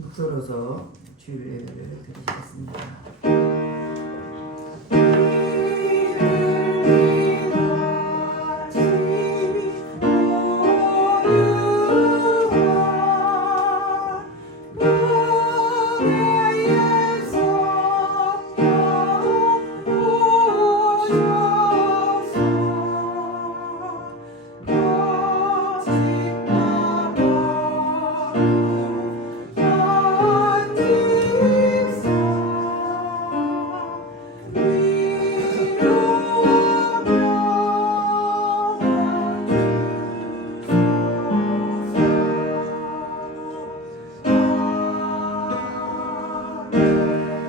묵서로서 주일 예배를 드리시겠습니다.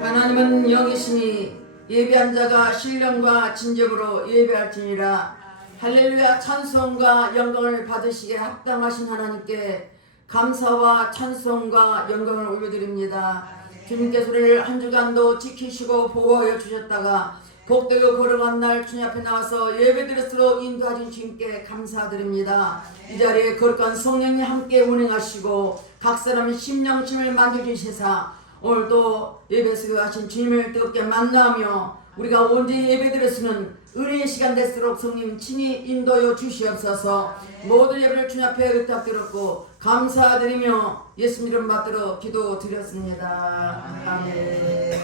하나님은 영이시니 예배한 자가 신령과 진정으로 예배할지니라. 할렐루야. 찬송과 영광을 받으시기에 합당하신 하나님께 감사와 찬송과 영광을 올려드립니다. 주님께서 우리를 한 주간도 지키시고 보호하여 주셨다가 복되고 걸어간 날 주님 앞에 나와서 예배드렸으로 인도하신 주님께 감사드립니다. 이 자리에 거룩한 성령님 함께 운행하시고 각 사람의 심령심을 만져주시사 오늘도 예배 수고하신 주님을 뜨겁게 만나며 우리가 온전히 예배드렸으면 은혜의 시간 될수록 성령 친히 인도하여 주시옵소서. 모든 예배를 주님 앞에 의탁드렸고 감사드리며 예수 이름 받들어 기도드렸습니다. 아멘.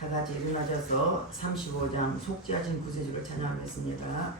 다같이 일어나셔서 35장 속죄하신 구세주를 찬양하겠습니다.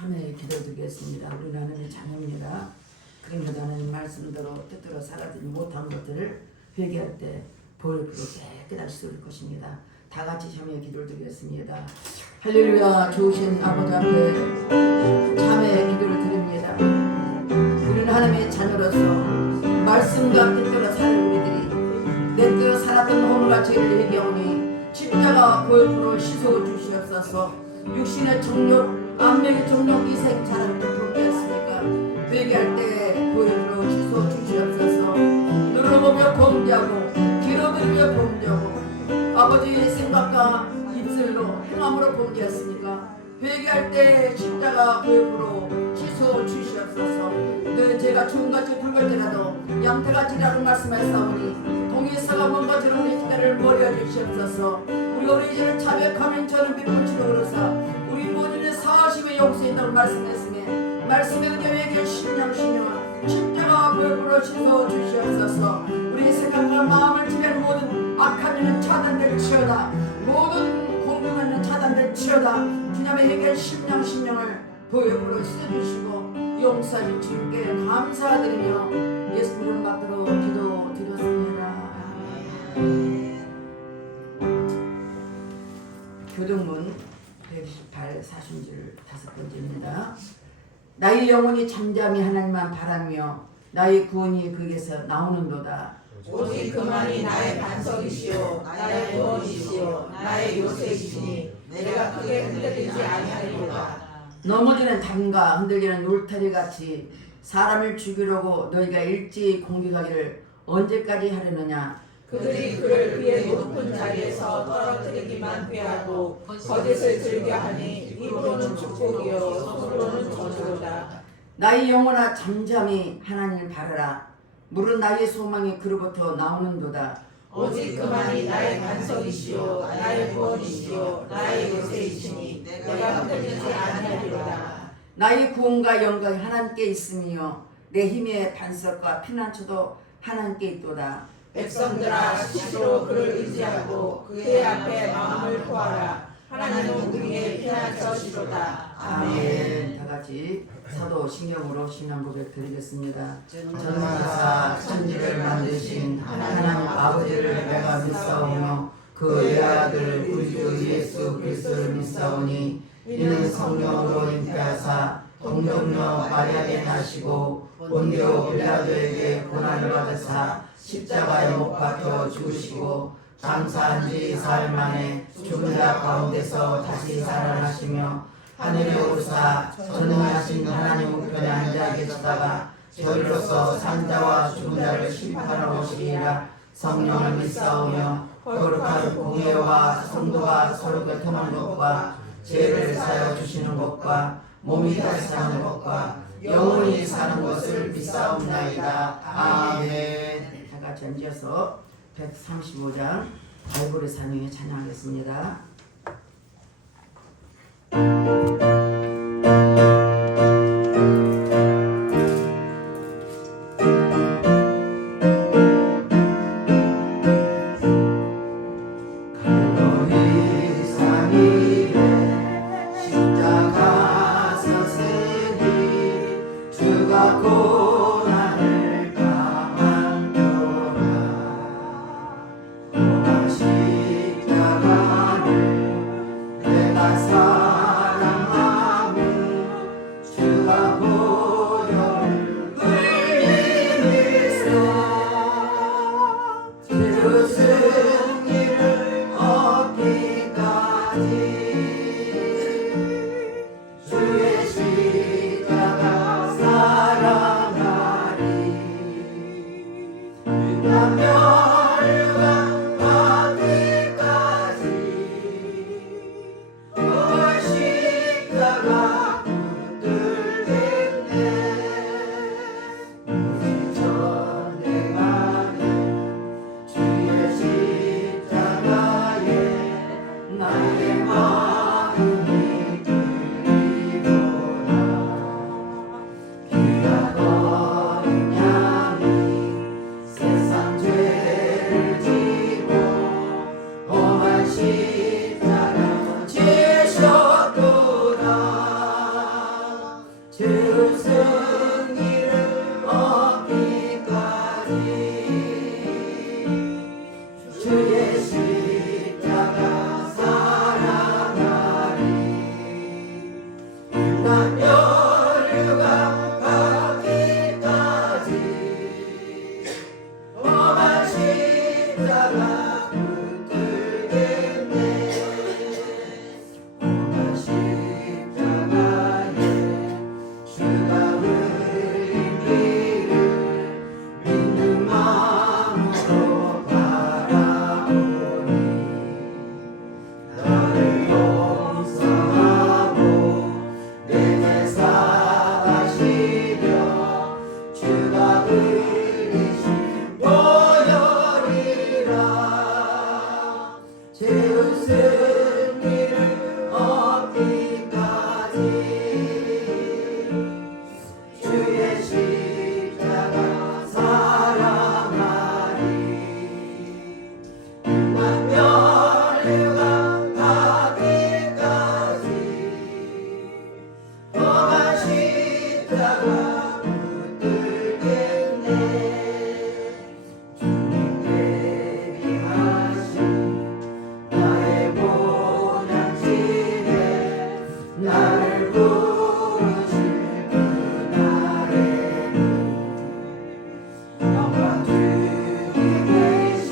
참회의 기도드리겠습니다. 우리 하나님의 자녀입니다. 그러므로 하나님 말씀대로 뜻대로 살아들지 못한 것들을 회개할 때 보혈로 깨끗하게 씻을 것입니다. 다 같이 참회의 기도를 드리겠습니다. 할렐루야. 좋으신 아버지 앞에 참회의 기도를 드립니다. 우리는 하나님의 자녀로서 말씀 말씀과 뜻대로 사는 우리들이 내 뜻 살았던 오늘과 죄를 회개하오니 십자가 보혈로 씻어 주시옵소서. 육신의 정욕, 안면의 정욕, 이생 자랑을 포기했으니까 회개할 때 보혈로 씻어 주시옵소서. 눈을 보며 범죄하고 귀로 들으며 범죄하고 아버지의 생각과 입술로 행함으로 범죄했으니까 회개할 때 십자가 보혈로 씻어 주시옵소서. 내 죄가 주음같이 붉을지라도 양태같이라고 말씀하셨사오니 동의사가 뭔가 저런 시대를 머리하 주시옵소서. 우리 어린이집을 자백하면 저는 비품치로 그러사 우리 모두는 사하심의 용서있다고 말씀했으니 말씀의 은혜에게 신령 십자가 보혈로 씻어 주시옵소서. 우리 생각과 마음을 지배하는 모든 악한 일은 차단될 치여다. 모든 공중하는 차단될 치여다. 주님의 회개 심령을 보혈로 씻어주시고 용서하신 주님께 감사드리며 예수 이름 받들어 기도드렸습니다. 교동문 128 사순절 5번째입니다. 나의 영혼이 잠잠히 하나님만 바라며 나의 구원이 그에게서 나오는도다. 오직 그만이 나의 반석이시오 나의 구원이시오 나의 요새이시니 내가 크게 흔들리지 아니하리로다. 넘어지는 담과 흔들리는 울타리같이 사람을 죽이려고 너희가 일찍 공격하기를 언제까지 하려느냐. 그들이 그를 그의 높은 자리에서 떨어뜨리기만 피하고 거짓을 즐겨하니 입으로는 축복이요 속으로는 저주로다. 나의 영혼아 잠잠히 하나님을 바라라. 물은 나의 소망이 그로부터 나오는도다. 오직 그만이 나의 반석이시오 나의 구원이시오 나의 요새이시니 내가 흔들리지 아니하리로다. 나의 구원과 영광이 하나님께 있으며 내 힘의 반석과 피난처도 하나님께 있도다. 백성들아 스스로 그를 의지하고 그의 앞에 마음을 토하라. 하나님은 우리의 피난처시로다. 아멘. 다 같이 사도 신경으로 신앙 고백 드리겠습니다. 전능하사 천지를 만드신 하나님 아버지를 내가 믿사오며 그 외아들 우리 주 예수 그리스도를 믿사오니 이는 성령으로 잉태하사 동정녀 마리아에게 나시고 본디오 빌라도에게 고난을 받으사 십자가에 못 박혀 죽으시고 장사한 지 사흘 만에 죽은 자 가운데서 다시 살아나시며 하늘에 오르사 전능하신 하나님 우편에 앉아 계시다가 저희로서 산자와 죽은 자를 심판하러 오시리라. 성령을 믿사오며 거룩한 공예와 성도가 서로 교통하는 것과 죄를 사여 주시는 것과 몸이 다시 사는 것과 영원히 사는 것을 믿사옵나이다. 아멘. 다 같이 앉아서 135장 발굴의 산영에 찬양하겠습니다. 십자가를 십자가 붙들겠네. 오가 십자가에 주가 흘린 피를 믿는 마음으로 바라보니 나를 용서하고 내 죄 사하시려 주가 흘리신 보혈이라. 죄의 승리를 얻기까지 주의 십자가 사랑하리. 만멸류가 가기까지 엄한 십자가 붙들겠네. 주님 대비하신 나의 보좌집에 나를 부르실 그날에는 영광 주기 계신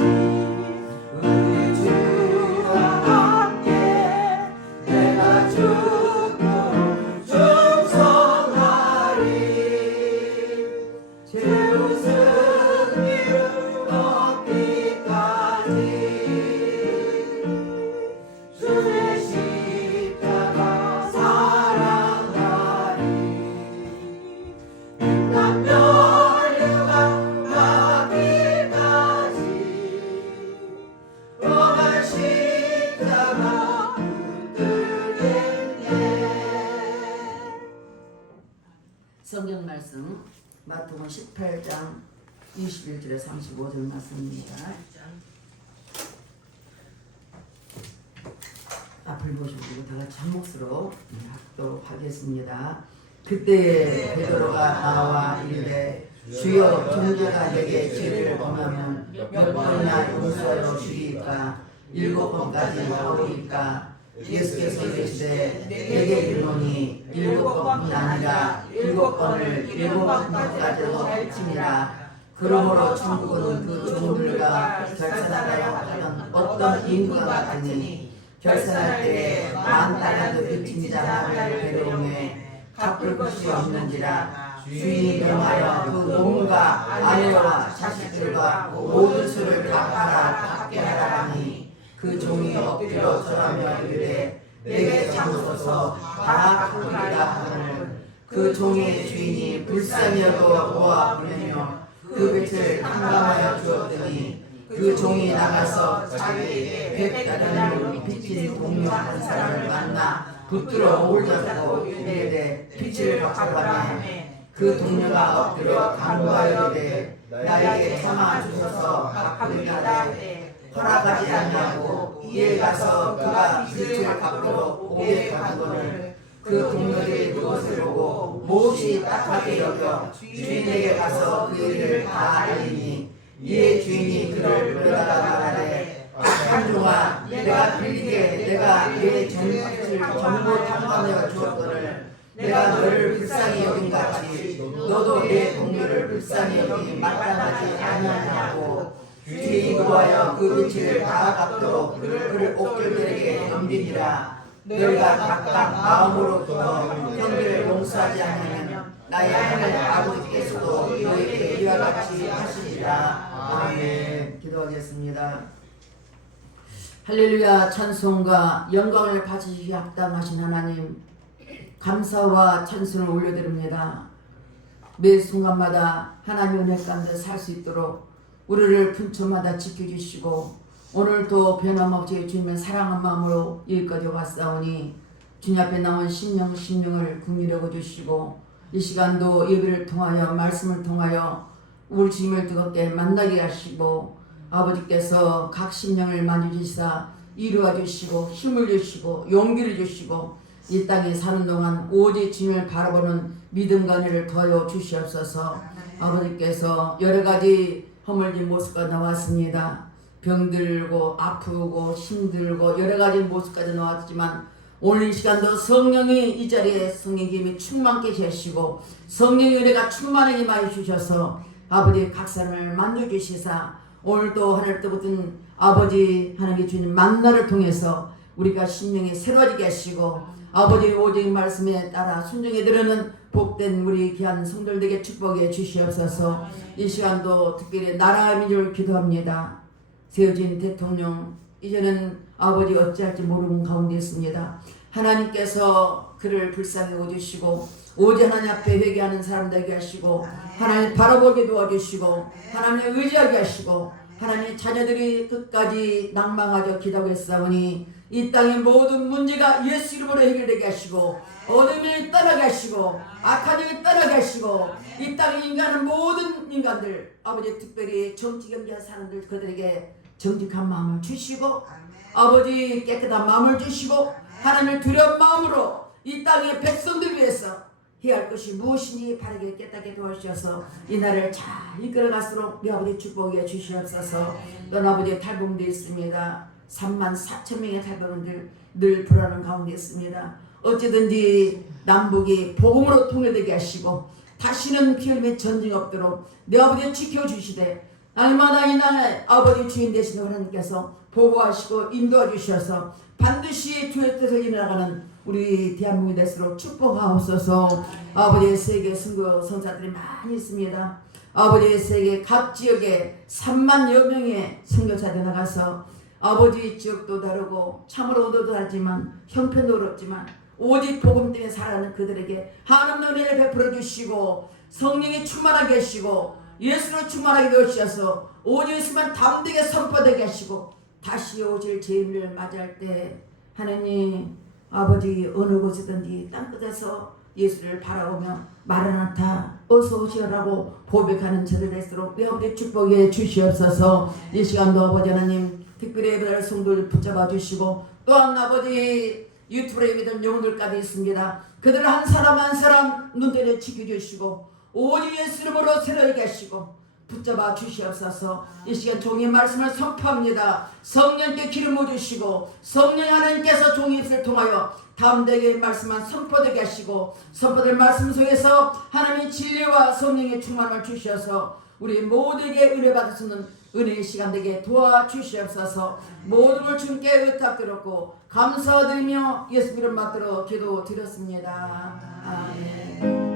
우리 주와 함께 내가 죽도록 충성하리. 죄의 승리를 얻기까지 주의 십자가 사랑하리. 남멸류가 가기까지 엄한 십자가 붙들겠네. 성경 말씀 마태복음 18장 21절에 35절 말씀입니다. 앞을 보시고 다 같이 한 몫으로 합독 하겠습니다. 그때 베드로가 나와 이르되 주여 종자가 내게 죄를 범하면 몇 번이나 용서하여 주리이까 7번까지 하오리이까. 예수께서 이르시되 내게 이르노니 7번뿐 아니라 7번을 7번까지도 할지니라. 그러므로 천국은 그 종들과 결산하려 하던 어떤 인구가 같으니 결산할 때에 10,000달란트 빚진 자를 데려오매 갚을 것이 없는지라. 주인이 명하여 그 몸과 아내와 자식들과 모든 수를 갚아라 갚게 하라니 그 종이 엎드려 절하며 이르되 내게 장소서 다 갚으리라 하거늘 그 종의 주인이 불쌍히 여겨 모아 보내며 그 빚을 탕감하여 주었더니 그 종이 나가서 자기에게 100달란트를 빚진 동료 한 사람을 만나 붙들어 목을 잡고 이르되 빚을 갚아라. 그 동료가 엎드려 간구하여 이르되 나에게 참아 주소서 갚으리라. 허락하지 않냐고 이에 가서 그가 빚을 갚으러 오게 하거늘 그 동료들이 그것을 보고 몹시 딱하게 여겨 주인에게 가서 그 일을 다 알리니 이에 주인이 그를 불러다가 말하되 악한 종아 내가 빌리게 내가 내 전빚을 전부 탕감하여 주었거늘 내가 너를 불쌍히 여긴같이 너도 내 동료를 불쌍히 여기기 마땅하지 아니하냐고. 주인이 노하여 그 빚을 다 갚도록 그를 옥졸들에게 넘기니라. 너희가 각각 마음으로부터 형제를 용서하지 않으면 나의 하늘 아버지께서도 너희에게 이와 같이 하시리라. 아멘. 기도하겠습니다. 할렐루야. 찬송과 영광을 받으시기 합당하신 하나님, 감사와 찬송을 올려드립니다. 매 순간마다 하나님의 은혜 가운데 살 수 있도록 우리를 분초마다 지켜주시고 오늘도 변함없이 주님의 사랑한 마음으로 여기까지 왔사오니 주님 앞에 남은 심령을 긍휼히 여겨주시고 이 시간도 예배를 통하여 말씀을 통하여 우리 주님을 뜨겁게 만나게 하시고 아버지께서 각 심령을 만져주시사 이루어 주시고 힘을 주시고 용기를 주시고 이 땅에 사는 동안 오직 주님을 바라보는 믿음과 은혜를 더하여 주시옵소서. 아버지께서 여러 가지 허물진 모습과 나왔습니다. 병들고 아프고 힘들고 여러 가지 모습까지 나왔지만 오늘 이 시간도 성령이 이 자리에 성령의 힘이 충만케 하시고 성령의 은혜가 충만하게 많이 주셔서 아버지 각 사람을 만져주시사 오늘도 하늘도 붙은 아버지 하나님의 주님 만나를 통해서 우리가 심령이 새로워지게 하시고 아버지의 오직 말씀에 따라 순종해 들으는 복된 우리 귀한 성도들에게 축복해 주시옵소서. 이 시간도 특별히 나라 민족을 기도합니다. 세워진 대통령 이제는 아버지 어찌할지 모르는 가운데 있습니다. 하나님께서 그를 불쌍히 오주시고 오직 하나님 앞에 회개하는 사람들에게 하시고 하나님 바라보게 도와주시고 하나님 의지하게 하시고 하나님 자녀들이 끝까지 낭망하여 기도하겠사오니 이 땅의 모든 문제가 예수 이름으로 해결되게 하시고 어둠이 떠나게 하시고 악한 영이 떠나게 하시고 이 땅에 인간은 모든 인간들 아버지 특별히 정치 경제한 사람들 그들에게 정직한 마음을 주시고 아버지 깨끗한 마음을 주시고 하나님을 두려운 마음으로 이 땅의 백성들 위해서 해야 할 것이 무엇인지 바르게 깨닫게 도와주셔서 이 나라를 잘 이끌어갈수록 우리 아버지 축복해 주시옵소서. 넌 아버지 탈북되어 있습니다. 34,000명의 탈북민들 늘 불안한 가운데 있습니다. 어찌든지 남북이 복음으로 통일되게 하시고 다시는 피흘림의 전쟁이 없도록 내 아버지 지켜주시되 날마다 이 나라의 아버지 주인 되시는 하나님께서 보호하시고 인도해 주셔서 반드시 주의 뜻을 이뤄나가는 우리 대한민국이 될수록 축복하옵소서. 아버지의 세계 선교 선사들이 많이 있습니다. 아버지의 세계 각 지역에 3만여 명의 선교사들이 나가서 아버지 지역도 다르고 참으로 얻어도 하지만 형편도 어렵지만 오직 복음 때문에 살아가는 그들에게 하나님 은혜를 베풀어 주시고 성령이 충만하게 하시고 예수로 충만하게 되어주셔서 오직 예수만 담대하게 선포되게 하시고 다시 오실 재림을 맞이할 때 하나님 아버지 어느 곳이든지 땅끝에서 예수를 바라보며 마라나타 어서 오시라고 고백하는 저들 될수록 내 아버지 축복해 주시옵소서. 이 시간도 아버지 하나님 특별히 예배할 성도를 붙잡아 주시고 또한 아버지 유튜브에 믿은 영혼들까지 있습니다. 그들 한 사람 한 사람 눈대를 지켜주시고 오직 예수 이름으로 새로이게 하시고 붙잡아 주시옵소서. 이 시간 종의 말씀을 선포합니다. 성령께 기름 부으시고 성령 하나님께서 종의 입술을 통하여 담대하게 말씀만 선포되게 하시고 선포될 말씀 속에서 하나님의 진리와 성령의 충만을 주셔서 우리 모두에게 은혜 받을 수 있는 은혜의 시간 되게 도와주시옵소서. 모든 걸 주님께 의탁드렸고 감사드리며 예수 이름 받들어 기도 드렸습니다. 아멘.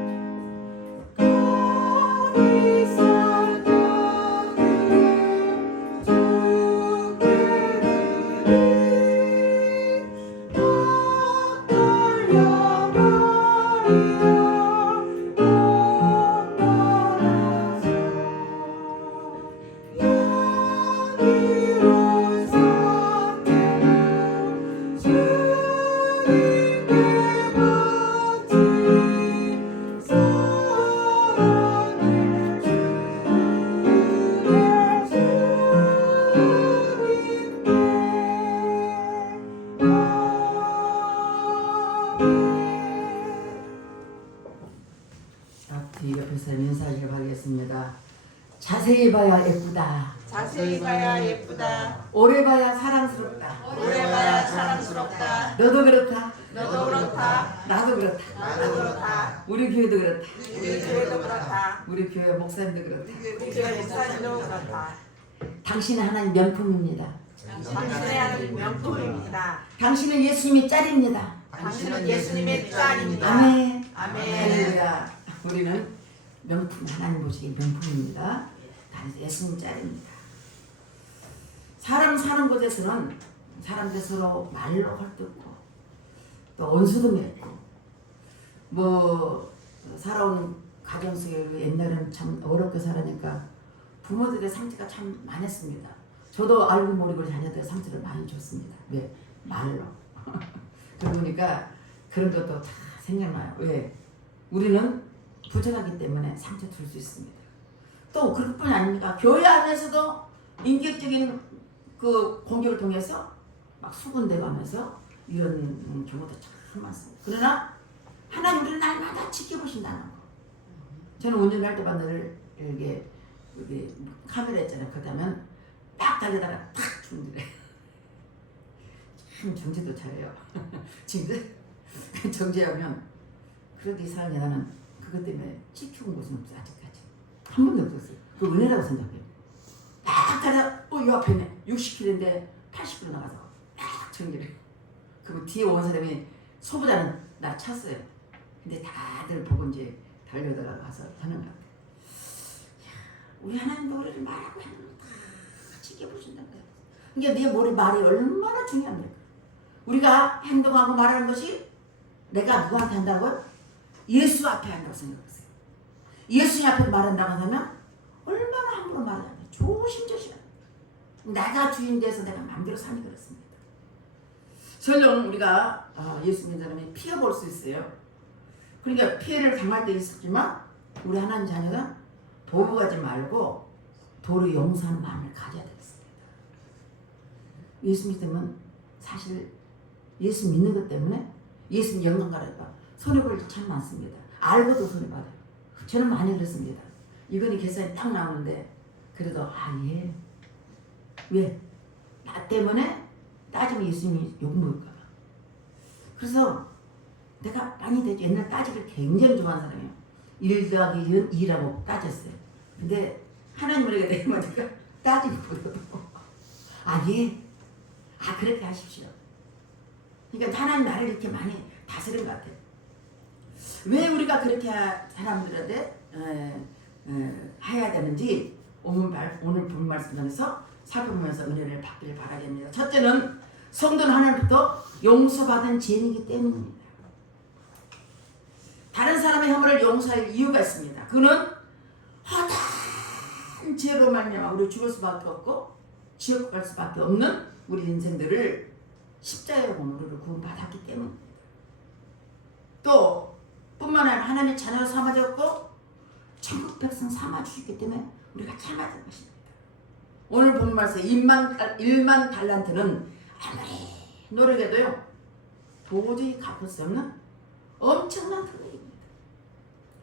옆에서 인사하시길 바라겠습니다. 자세히 봐야 예쁘다. 자세히 봐야 예쁘다. 오래 봐야 사랑스럽다. 오래 봐야 사랑스럽다. 너도 그렇다. 너도 그렇다. 나도 그렇다. 나도 그렇다. 우리 교회도 그렇다. 우리 교회도 그렇다. 우리 교회 목사님도 그렇다. 우리 교회 목사님도 그렇다. 당신은 하나님 명품입니다. 당신의 하나님 명품입니다. 당신은 예수님의 짤입니다. 당신은 예수님의 짤입니다. 아멘. 아멘. 할렐루야. 우리는 명품 하나님 보시기 명품입니다. 예수님 짤입니다. 사람 사는 곳에서는 사람들 서로 말로 헐뜯고 또 원수도 맺고 뭐 살아오는 가정 속에 옛날에는 참 어렵게 살으니까 부모들의 상처가 참 많았습니다. 저도 알고 모르고 자녀들 상처를 많이 줬습니다. 왜? 말로. 그러고 보니까 그런 것도 다 생각나요. 왜? 우리는 부정하기 때문에 상처 줄 수 있습니다. 또 그것뿐이 아닙니다. 교회 안에서도 인격적인 그 공격을 통해서 막 수군대고 하면서 이런 경우도 참 많습니다. 그러나 하나님 우리를 날마다 지켜보신다는 거. 저는 운전할 때마다 늘 이렇게 여기 카메라 있잖아요. 그러면 딱 달려다가 탁 죽는데 참 정제도 잘해요. 지금 정제하면 그래도 이상하게 나는 그것 때문에 찍혀온 곳은 없어. 아직까지 한 번도 없었어요. 그 은혜라고 생각해요. 딱 타다 요 앞에 있네. 60km인데 80km 나가서 딱 정지를 해요. 그럼 뒤에 온 사람이 소보다는 나 찼어요. 근데 다들 보고 이제 달려들어 가서 하는 것 같아요. 우리 하나님도 우리를 말하고 하는 거다 지켜보신다는 거예요. 그러니까 내 머리 말이 얼마나 중요합니까? 우리가 행동하고 말하는 것이 내가 누구한테 한다고요? 예수 앞에 한다고 생각하세요. 예수님 앞에 말한다고 하면 얼마나 함부로 말하냐. 조심조심. 내가 주인 돼서 내가 마음대로 사니 그렇습니다. 설령 우리가 예수 믿는 사람이 피해 볼 수 있어요. 그러니까 피해를 당할 때 있었지만 우리 하나님 자녀가 도로 가지 말고 도로 용서하는 마음을 가져야 되겠습니다. 예수 믿으면 사실 예수 믿는 것 때문에 예수님 영광 가라니까 손해볼 일 참 많습니다. 알고도 손해받아요. 저는 많이 그렇습니다. 이건희 계산이 딱 나오는데 그래도 예. 왜? 나 때문에 따지면 예수님이 욕먹을까 봐. 그래서 내가 많이 되죠. 옛날 따지기를 굉장히 좋아하는 사람이에요. 1 더하기 1은 2라고 따졌어요. 근데 하나님을 알게 되면 제가 따지기 보여도 예. 그렇게 하십시오. 그러니까 하나님 나를 이렇게 많이 다스린 것 같아요. 왜 우리가 그렇게 사람들한테 해야 되는지 오늘 본 말씀 중에서 살펴보면서 은혜를 받기를 바라겠습니다. 첫째는 성도는 하나님부터 용서받은 죄인이기 때문입니다. 다른 사람의 허물을 용서할 이유가 있습니다. 그는 허다한 죄로 말미암아 우리 죽을 수밖에 없고 지옥 갈 수밖에 없는 우리 인생들을 십자가의 공로를 구원받았기 때문입니다. 또 뿐만 아니라 하나님의 자녀로 삼아졌고 천국 백성 삼아주셨기 때문에 우리가 참아진 것입니다. 오늘 본 말씀 1만 달란트는 아무리 노력해도요 도저히 갚을 수 없는 엄청난 금액입니다.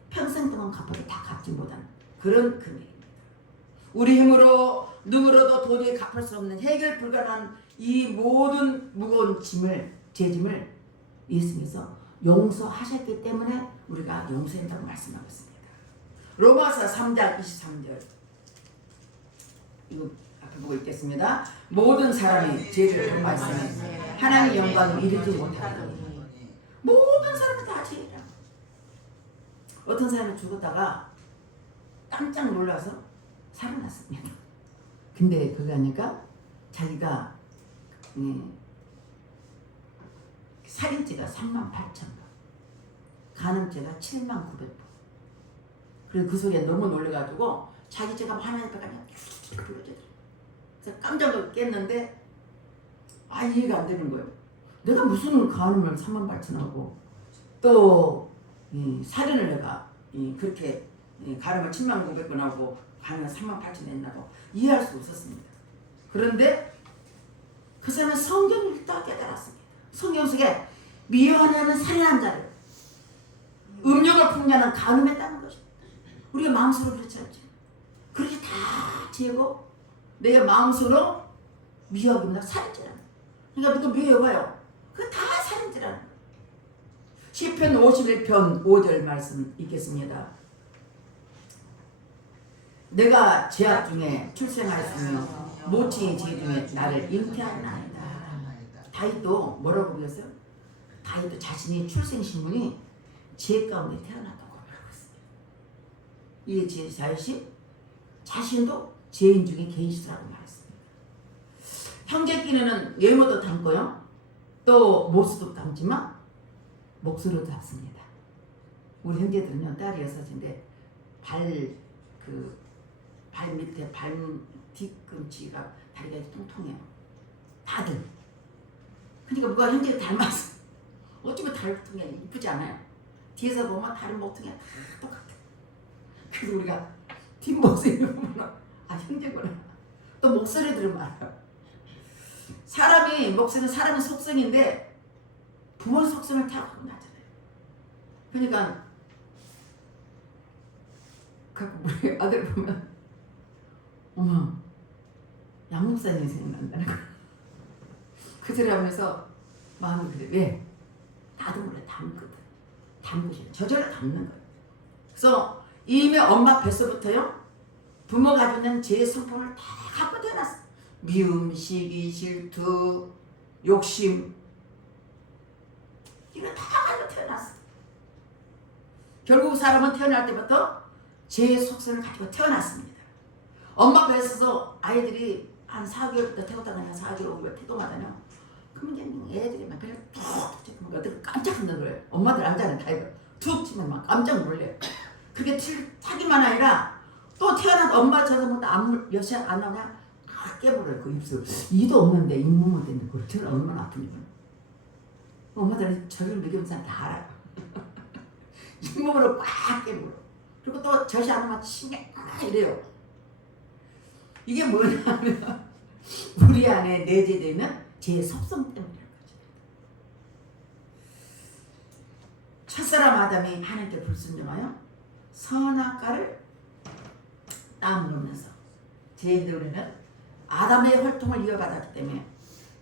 평생 동안 갚아도 다 갚지 못한 그런 금액입니다. 우리 힘으로 누구로도 도저히 갚을 수 없는 해결 불가능한 이 모든 무거운 죄짐을 예수님께서 용서하셨기 때문에 우리가 용서한다고 말씀하고 있습니다. 로마서 3장 23절 이거 앞에 보고 있겠습니다. 모든 사람이 죄를 범하였으니 하나님의 영광을 이루지 못하더니 모든 사람이 다 죄라. 어떤 사람이 죽었다가 깜짝 놀라서 살아났습니다. 근데 그게 아니까 자기가 살인죄가 38,000번, 간음죄가 79,000번. 그리고 그 소리에 너무 놀래가지고 자기 죄가 하나님 앞에 가면 부러져요. 그래서 깜짝 깼는데 이해가 안 되는 거예요. 내가 무슨 간음을 38,000하고 또 살인을 내가 그렇게 간음을 79,000번 하고 간음을 38,000 했나고 이해할 수 없었습니다. 그런데 그 사람은 성경을 읽다가 깨달았습니다. 성경 속에 미워하는 살인한 자를 음욕을 풍자는 간음했다는 것입니다. 우리가 마음속으로 그렇지 않죠. 그렇게 다 죄고 내가 마음속으로 미워합니다. 살인죄라는 거예요. 그러니까 누가 미워해봐요. 그거 다 살인죄라는 거예요. 시편 51편 5절 말씀 읽겠습니다. 내가 죄악 중에 출생하였으며 모친의 죄 중에 나를 잉태하나이다. 다윗도 뭐라고 그랬어요? 다윗도 자신이 출생신분이 죄 가운데 태어났다고 고백하고 있습니다. 이 제사이신 자신도 죄인 중에 계시라고 말했습니다. 형제끼리는 외모도 닮고요. 또 모습도 닮지만 목소리도 닮습니다. 우리 형제들은요 딸이 6인데 발 밑에 발 뒤꿈치가 다리가 통통해요. 다들. 그러니까 누가 형제를 닮았어. 어쩌면 다리통이 이쁘지 않아요? 뒤에서 보면 다른 모퉁이가 다 똑같아. 그래서 우리가 뒷모습을 보면 형제구나. 또 목소리 들으면 알아요. 목소리는 사람의 속성인데 부모 속성을 타고하고 나잖아요. 그러니까 우리 아들 보면 어머 양목사님 생각난다는 거야. 그 소리 하면서 마음이 그래. 왜? 나도 몰래 닮거든. 닮으시는 저절로 닮는 거예요. 그래서 이미 엄마 뱃속부터요 부모가 주는 죄의 성품을 다 갖고 태어났어요. 미움, 시기, 질투, 욕심 이거 다 가지고 태어났어. 결국 사람은 태어날 때부터 죄의 속성을 가지고 태어났습니다. 엄마 뱃에서 아이들이 한 4개월부터 태우다가 4개월 오면 태동하다녀. 그러면 이제 애들이 막 그냥 툭 치면 어떻게 깜짝 놀래요. 엄마들 앉아는 다 이거 툭 치면 막 깜짝 놀래요. 그게 타기만 아니라 또 태어난 엄마처럼 몇시 안 나오냐 다 깨물어요. 그 입술. 이도 없는데 잇몸을 때문에 그걸 태어나 얼마나 아픈지. 엄마들은 저를 느끼는 사람 다 알아요. 잇몸으로 꽉 깨물어. 그리고 또 젖이 안 나면 심해 이래요. 이게 뭐냐면 우리 안에 내재되는 제 섭성 때문이라는 거죠. 첫사람 아담이 하나님께 불순종하여 선악과를 따먹으면서 죄인들 우리는 아담의 활동을 이어받았기 때문에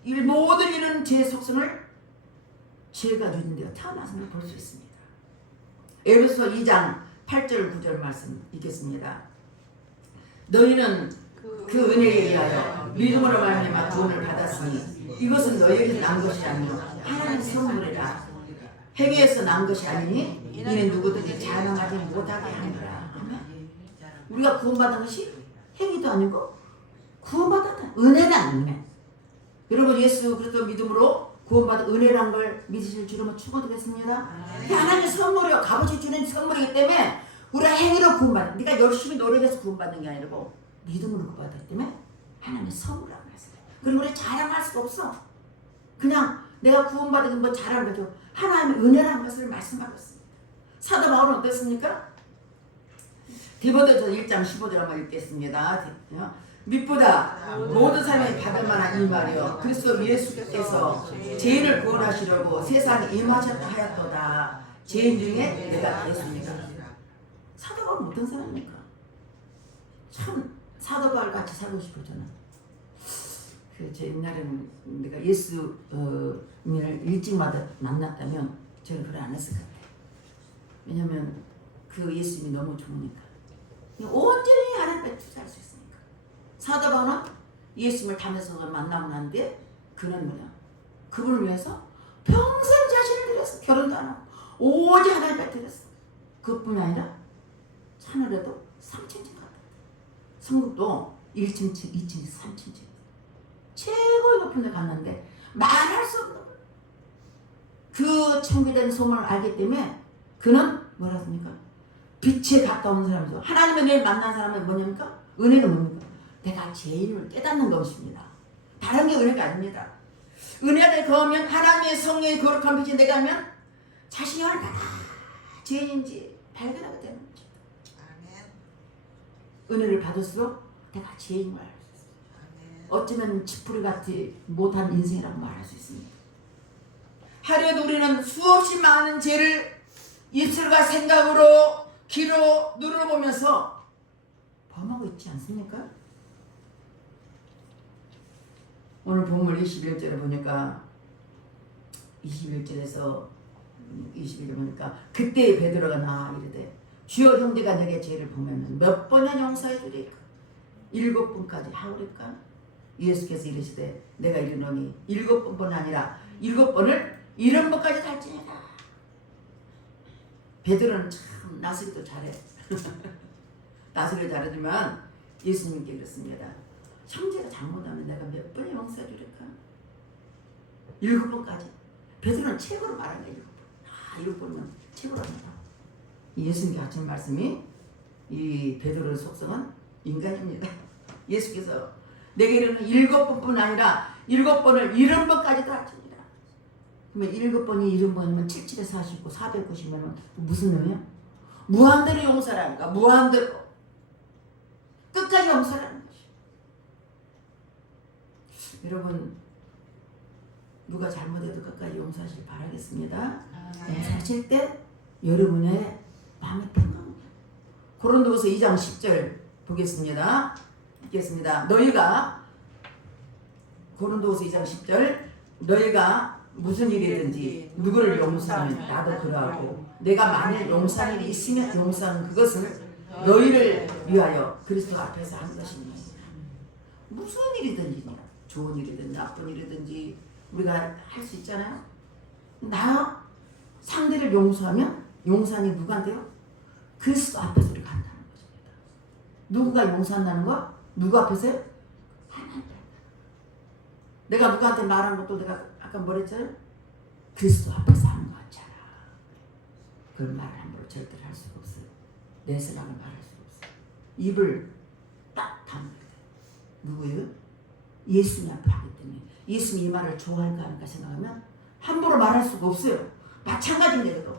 이 모든 이런 죄 속성을 죄가 누린데요 태어나서는 볼 수 있습니다. 에베소 2장 8절 9절 말씀 읽겠습니다. 너희는 그 은혜에 의하여 믿음으로 말미암아 구원을 받았으니 이것은 너희에게서 난 것이 아니요 하나님의 선물이라. 행위에서 난 것이 아니니 이는 누구든지 자랑하지 못하게 하느라. 우리가 구원받은 것이 행위도 아니고 구원받았다. 은혜다 은혜. 여러분 예수 그리스도 믿음으로 구원받은 은혜란 걸 믿으실 줄은 축원드리겠습니다. 하나님의 선물이요. 값없이 주는 선물이기 때문에 우리가 행위로 구원받는, 네가 열심히 노력해서 구원받는 게 아니고 믿음으로 구원받았기 때문에 하나님의 선물이라고 했어요. 그리고 우리 자랑할 수가 없어. 그냥 내가 구원받은 뭐 자랑을 해도 하나님의 은혜라는 것을 말씀하고 있습니다. 사도 바울은 어땠습니까? 디모데전서 1장 15절 한번 읽겠습니다. 밑보다 모든 사람이 받을 만한 이 말이요 그리스도 예수께서 죄인을 구원하시려고 세상에 임하셨다 하였도다. 죄인 중에 내가 됐습니다. 사도 바울은 어떤 사람입니까? 참 사도 바울 같이 살고 싶어 저는. 제 옛날에는 내가 예수님을 일찍 만났다면 저는 그걸 안 했을 것 같아요. 왜냐하면 그 예수님이 너무 좋으니까. 온전히 하나님께 투자할 수 있으니까. 사도 바울은 예수님을 닮아서 만나고 난데 그는 뭐냐? 그분을 위해서 평생 자신을 드렸어. 결혼도 안 하고 오직 하나님께 드렸어. 그뿐이 아니라 하늘에도 3층쯤 갔다. 성국도 1층, 2층, 3층 최고의 높은 데 갔는데 말할 수 없는 그 청구된 소망을 알기 때문에 그는 뭐라 합니까? 빛에 가까운 사람이죠. 하나님의 은혜를 만난 사람은 뭐냐니까? 은혜는 뭡니까? 내가 죄인을 깨닫는 것입니다. 다른 게 은혜가 아닙니다. 은혜 안에 거하면 하나님의 성령의 거룩한 빛이 내가 하면 자신이 얼마나 죄인인지 발견하게 되는 거죠. 은혜를 받을수록 내가 죄인 걸 알 수 있어요. 어쩌면 지푸리 같이 못한 인생이라고 말할 수 있습니다. 하루에도 우리는 수없이 많은 죄를 입술과 생각으로 귀로 눈으로 보면서 범하고 있지 않습니까? 오늘 본문 21절에 보니까 21절에서 21절 보니까 그때 베드로가 나와 이르되 주여 형제가 내게 죄를 보면 몇 번이나 용서해 주리까? 7번까지 하오리까? 예수께서 이르시되 내가 이르노니 7번뿐 아니라 7번을 70번까지 달지니라. 베드로는 참 나서기도 잘해. 나서기 잘하지만 예수님께 이렇습니다. 형제가 잘못하면 내가 몇 번에 용서해 주릴까? 7번까지. 베드로는 최고로 말한 거예요. 7번은 최고로 합니다. 예수님께 하신 말씀이 이 베드로의 속성은 인간입니다. 예수께서 내게 이르는 7번뿐 아니라 7번을 70번까지 다 합니다. 그러면 7번이 70번이면 77에 49, 490이면 무슨 의미야? 무한대로 용서라니까. 무한대로 끝까지 용서라는 것이. 여러분 누가 잘못해도 끝까지 용서하시길 바라겠습니다. 용서하실 때 여러분의 마음의 평강입니다. 고린도후서 2장 10절 보겠습니다. 읽겠습니다. 너희가 고린도후서 2장 10절 너희가 무슨 일이든지 누구를 용서하면 나도 그러하고 내가 만일 용서할 일이 있으면 용서하는 그것을 너희를 위하여 그리스도 앞에서 한 것입니다. 무슨 일이든지 좋은 일이든 나쁜 일이든지 우리가 할 수 있잖아요. 나 상대를 용서하면 용서하니 누구한테요? 그리스도 앞에서 우리가 한다는 것입니다. 누구가 용서한다는 거? 누구 앞에서요? 하나님. 내가 누구한테 말한 것도 내가 아까 뭐랬잖아요? 그리스도 앞에서 하는 거 같잖아. 그런 말을 함부로 절대로 할 수가 없어요. 내 생각을 말할 수가 없어요. 입을 딱 다물어야 돼요. 누구예요? 예수님 앞에 하기 때문에. 예수님이 이 말을 좋아할까 하니까 생각하면 함부로 말할 수가 없어요. 마찬가지입니다.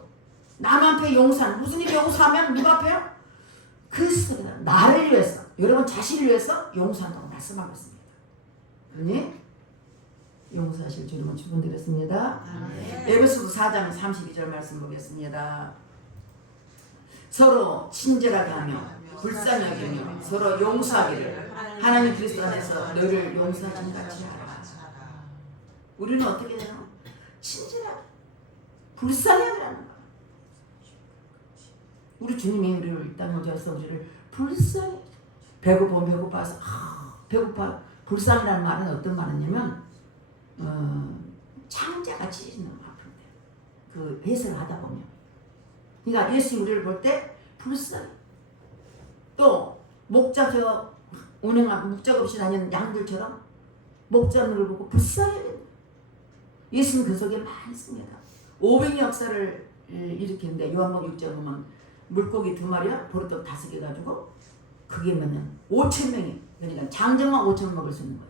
남 앞에 용서하는, 무슨 일 용서하면 누구 앞에요? 그리스도가 나를 위해서, 여러분 자신을 위해서 용서한다고 말씀하고 있습니다. 그러니 용서하실 주님은 축원드렸습니다. 에베소서 4장 32절 말씀 보겠습니다. 서로 친절하게 하며 불쌍히 여기며 서로 용서하기를 하나님 그리스도 안에서 너를 용서하신 같이 하라. 우리는 어떻게 되나? 친절하게 불쌍히 하라는 거야. 우리 주님이 우리를 이 땅에 오셔서 우리를 불쌍히, 배고프면 배고파서 배고파. 불쌍이라는 말은 어떤 말이냐면 창자가 찢어지는 아픈데 그 해석을 하다 보면, 그러니까 예수님 우리를 볼 때 불쌍히, 또 목자서 운행한 목적 없이 다니는 양들처럼 목자를 보고 불쌍히. 예수님 그 속에 많이 있습니다. 500의 역사를 일으키는데 요한복음 6장 보면 물고기 2마리와 보리떡 5개 가지고 그게 뭐냐면 5,000명이, 그러니까 장정만 5,000명 먹을 수 있는 거예요.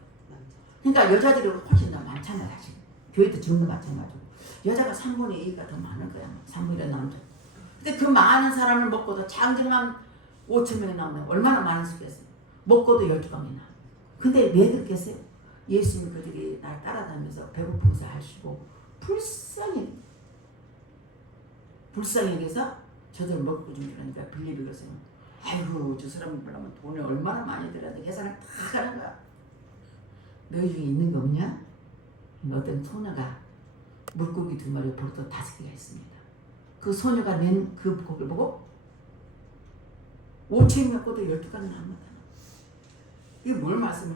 그러니까 여자들이 훨씬 더 많잖아요. 사실 교회도 지금도 마찬가지고 여자가 3분의 2가 더 많을 거야. 3분의 1 남자. 근데 그 많은 사람을 먹고도 장정만 5,000명이 나오면 얼마나 많을 수 있겠어요. 먹고도 12방이 나. 근데 왜 그렇겠어요? 예수님이 그들이 날 따라다니면서 배고픔을 하시고 불쌍히 여기서 저들 먹고 좀 그러니까 빌립이 그러세요. 아이고 저 사람 보려면 돈이 얼마나 많이 들어야 돼. 계산을 다 하는 거야. 너희 중에 있는 거 없냐? 어떤 소녀가 물고기 2마리 보리떡 5개가 있습니다. 그 소녀가 낸 그 고기를 보고 5,000명 먹고도 12가지 남았다. 이게 뭘 말씀을?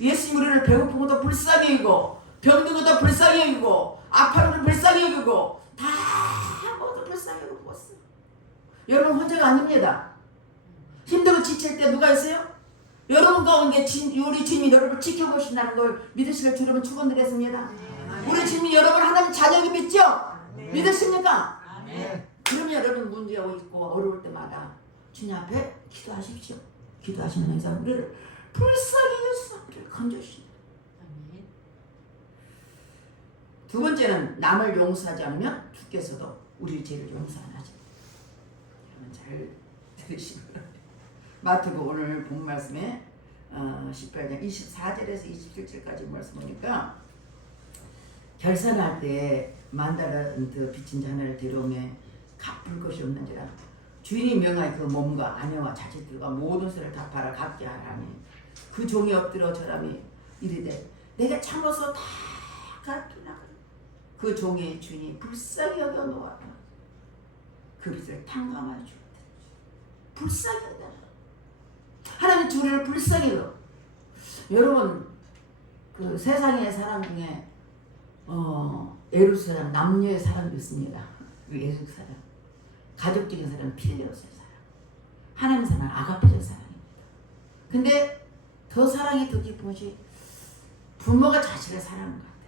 예수님 우리를 배고픈 것도 불쌍히 여기고 병든 것도 불쌍히 여기고 아파하는 것도 불쌍히 여기고 다 모두 불쌍히 여기고 있어요. 여러분 혼자가 아닙니다. 힘들고 지칠 때 누가 있어요? 여러분 가운데 우리 주님이 여러분을 지켜보신다는 걸 믿으실 줄 여러분 축원드렸습니다. 우리 주님이 여러분 하나님 자녀에게 믿죠? 믿으십니까? 그러면 여러분 문제가 있고 어려울 때마다 주님 앞에 기도하십시오. 기도하시면서 우리를 불쌍히 여기서 우리를 건져주십니다. 두 번째는 남을 용서하지 않으면 주께서도 우리 죄를 용서 안 하죠. 여러분 잘 들으시고 마태복음 오늘 본 말씀에 18장 24절에서 27절까지 말씀 보니까 결산할 때 10,000달란트 빚진 자 하나를 데려오매 갚을 것이 없는지라 주인이 명하여 그 몸과 아내와 자식들과 모든 것을 다 팔아 갚게 하라니 그 종이 엎드려 저람이 이르되 내가 참아서 다 갚으라. 그 종의 주인이 불쌍히 여겨 놓아 그 빚을 탕감하여 주었다. 불쌍히 여겨. 하나님 우리를 불쌍히 여겨. 여러분 그 세상의 사람 중에 에루사람 남녀의 사람도 있습니다. 그 예수 사람, 가족적인 사람, 필리오스의 사람, 하나님 사람, 아가페적 사랑입니다. 근데 더 사랑이 더 깊은 것이 부모가 자식을 사랑하는 것 같아요.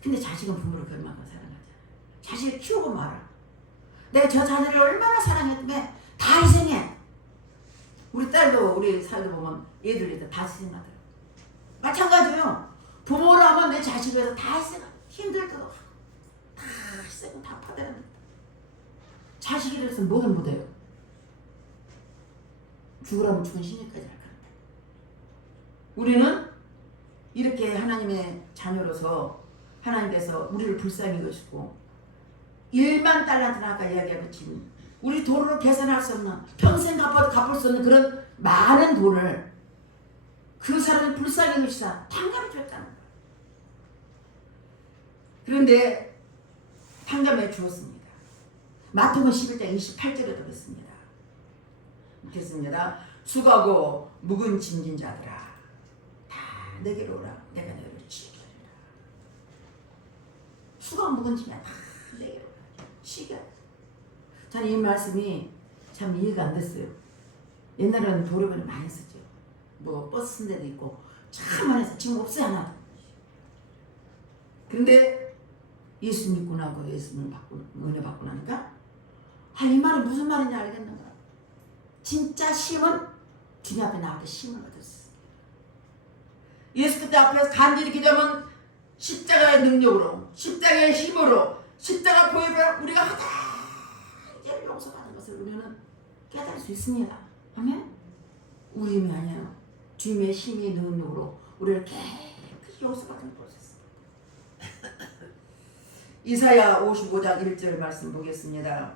근데 자식은 부모를 그만큼 사랑하잖아요. 자식을 키우고 말아. 내가 저 자녀를 얼마나 사랑했는데 다 희생해. 우리 딸도 우리 사이도 보면 얘들 다 희생하더라고. 마찬가지예요. 부모를 하면 내 자식을 위해서 다 희생하. 힘들더라도 다 희생하고 다 파대랍니다. 자식에 대해서 뭐든 못해요. 죽으라면 죽은 신이까지 할 겁니다. 우리는 이렇게 하나님의 자녀로서 하나님께서 우리를 불쌍히 여기시고 10,000달란트나 아까 이야기한 것처럼 우리 돈으로 계산할 수 없는 평생 갚을 수 없는 그런 많은 돈을 그 사람을 불쌍히 여기시사 탕감해 줬다는 거예요. 그런데 탕감해 주었습니다. 마태복음 11장 28절에도 그렇습니다. 읽겠습니다. 수고하고 묵은 짐진 자들아 다 내게로 오라. 내가 너희를 쉬게 하리라. 수고하고 묵은 짐이야. 다 내게로 오라. 쉬게 하리라. 저는 이 말씀이 참 이해가 안 됐어요. 옛날에는 도로변을 많이 쓰죠. 뭐 버스 쓴 데도 있고 참 많이 써. 지금 없어요 하나도. 근데 예수 믿고 나고 예수를 받고 은혜 받고 나니까 이 말은 무슨 말인지 알겠는 거야. 진짜 힘은 주님 앞에 나올 때 힘을 얻었어. 예수 그때 앞에서 간절히 기도하면 십자가의 능력으로, 십자가의 힘으로, 십자가 보혈을 우리가 하나님께로 용서받은 것을 우리는 깨달을 수 있습니다. 아멘. 우리 힘이 아니에요. 주님의 힘의 능력으로 우리를 깨끗이 용서받은 것을. 이사야 55장 1절 말씀 보겠습니다.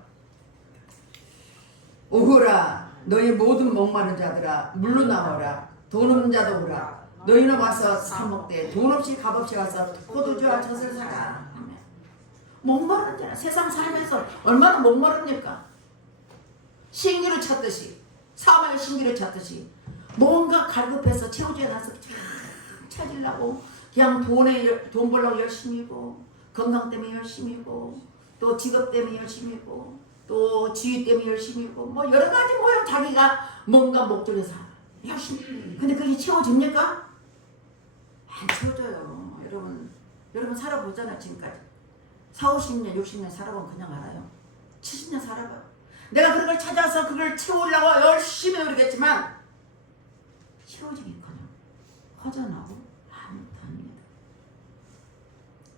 오거라 너희 모든 목마른 자들아 물로 나오라. 돈 없는 자도 오라. 너희는 와서 사 먹되 돈 없이 값없이 와서 포도주와 젖을 사라. 아멘. 목마른 자라. 세상 살면서 얼마나 목마릅니까? 신기루 찾듯이 사망의 신기루 찾듯이 뭔가 갈급해서 채우지에 나서 찾으려고 그냥 돈 벌려고 열심히고 건강 때문에 열심히고 또 직업 때문에 열심히고 또 지위 때문에 열심히고 뭐 여러 가지 모양 자기가 뭔가 목적을 살아 열심히. 근데 그게 채워집니까? 안 채워져요. 여러분 살아보잖아. 지금까지 40, 50년 60년 살아보면 그냥 알아요. 70년 살아봐. 내가 그런 걸 찾아서 그걸 채우려고 열심히 노력했지만 채워지기커녕 허전하고 아무것도 아닙니다.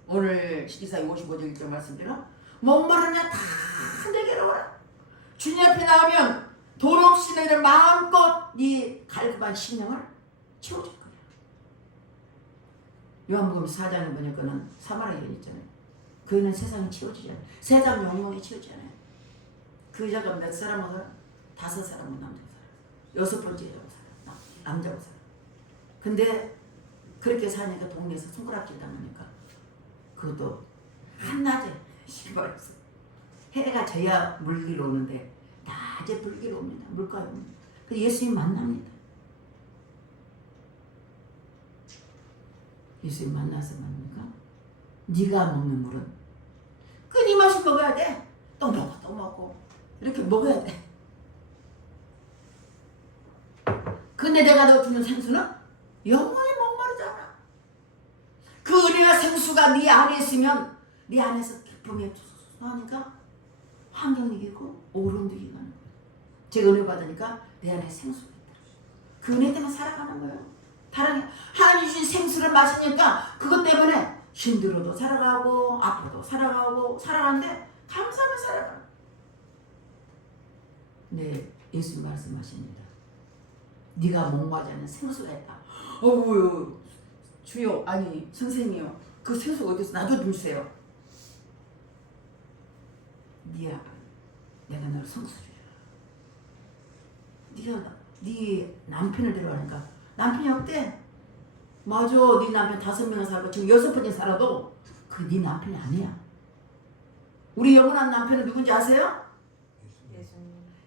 오늘 이사야 55절 1절 말씀대로 목마른 자 다 내게로 오라. 주님 앞에 나오면 돈 없이 너희는 마음껏 네 갈급한 심령을 채워줄 거야. 요한복음 4장에 보니까는 사마리아 여인 있잖아요. 그 여인은 세상이 채워지지 않아요. 세상 영혼이 채워지지 않아요. 그 여자가 몇 사람을 5사람은 남자고 살아요. 6번째 여자고 살아요. 남자고 살아요. 근데 그렇게 사니까 동네에서 손가락질 당하니까 그것도 한낮에 실버렸어. 해가 져야 물기로 오는데 낮에 불기로 옵니다. 물가에 옵니다. 그래서 예수님 만납니다. 예수님 만나서 뭡니까? 네가 먹는 물은 끊임없이 먹어야 돼. 또 먹고 또 먹고 이렇게 먹어야 돼. 근데 내가 너 주는 생수는 영원히 목마르지 않아. 그 은혜와 생수가 네 안에 있으면 네 안에서 기쁨이 나니까 환경이 이기고 오름도 이기는 거예요. 제가 은혜 받으니까 내 안에 생수가 있다. 그 은혜 때문에 살아가는 거예요. 하나님 주신 생수를 마시니까 그것 때문에 힘들어도 살아가고 아파도 살아가고 살아가는데 감사하며 살아가. 네, 예수 말씀하십니다. 네가 목마르지 않는 생수가 있다. 어우 주여, 아니 선생님이요, 그 생수 어디서 나도 좀 주세요. 네야, 내가 너를 성수 주라. 네 남편을 데려가니까 남편이 없대. 맞아, 네 남편 5명을 살고 지금 6번째 살아도 그게 네 남편이 아니야. 우리 영원한 남편은 누군지 아세요?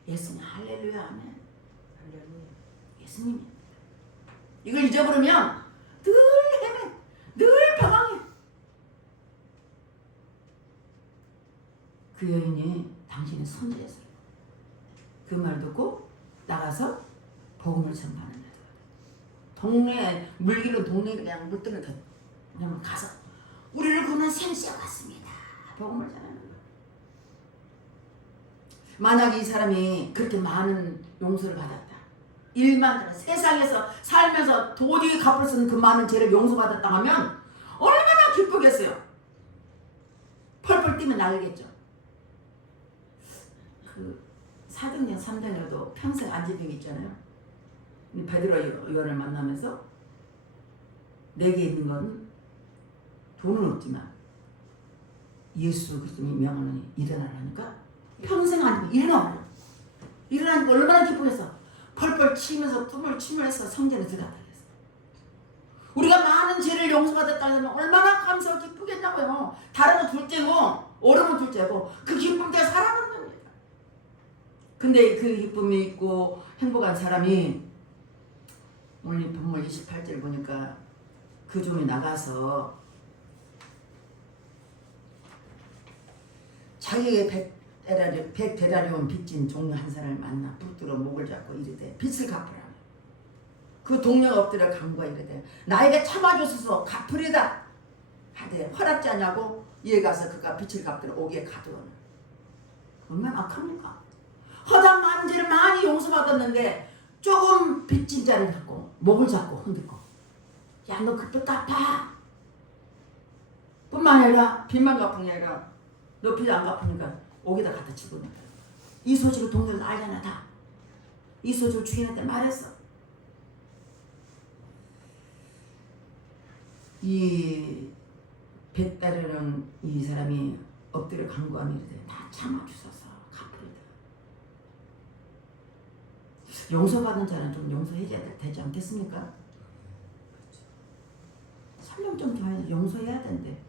예수님. 할렐루야, 아멘. 예수님입니다. 이걸 잊어버리면 늘 헤매, 늘 방황해. 그 여인이 당신의 손질했어요. 그 말 듣고 나가서 복음을 전파하는 자들. 동네 물길로 동네 그냥 물들을 그냥 가서 우리를 구는 생수가 왔습니다. 복음을 전하는 거예요. 만약 이 사람이 그렇게 많은 용서를 받았다. 세상에서 살면서 도저히 갚을 수 없는 그 많은 죄를 용서받았다 하면 얼마나 기쁘겠어요. 펄펄 뛰면 날겠죠. 그 4등년 3등년도 평생 안진병이 있잖아요. 베드로 요한을 만나면서 내게 있는 건 돈은 없지만 예수 그리스도의 명하노니 일어나라니까 평생 안진병 일어나니까 얼마나 기쁘겠어. 펄펄 치면서 뿜을 치면서 성전에 들어갔다 그랬어. 우리가 많은 죄를 용서받았다면 얼마나 감사하고 기쁘겠냐고요. 다른 건 둘째고 오름은 둘째고 그 기쁨 때문에 살아가는 겁니다. 근데 그 기쁨이 있고 행복한 사람이 오늘 본문 28절 보니까 그 종이 나가서 자기에게 100데나리온 빚진 종료 한 사람을 만나 붙들어 목을 잡고 이르되 빚을 갚으라. 그 동료가 엎드려 간구하 이르되 나에게 참아주소서 갚으리다 하되 허락지 않냐고 이에 가서 그가 빚을 갚도록 오기에 가두어라. 얼마나 악합니까? 허당 만죄를 많이 용서받았는데 조금 빚진 자를 갖고 목을 잡고 흔들고 야 너 그 빚 갚아. 뿐만 아니라 빚만 갚은 게 아니라 너 빚 안 갚으니까 옥에다 갖다 집어넣어. 이 소식을 동료들 알잖아 다. 이 소식을 주인한테 말했어. 이 100달러는 이 사람이 엎드려 간구하며 이르되 다 참아주소서 갚으리다. 용서받은 자는 좀 용서해줘야 되지 않겠습니까? 3년 정도 해야 용서해야 되는데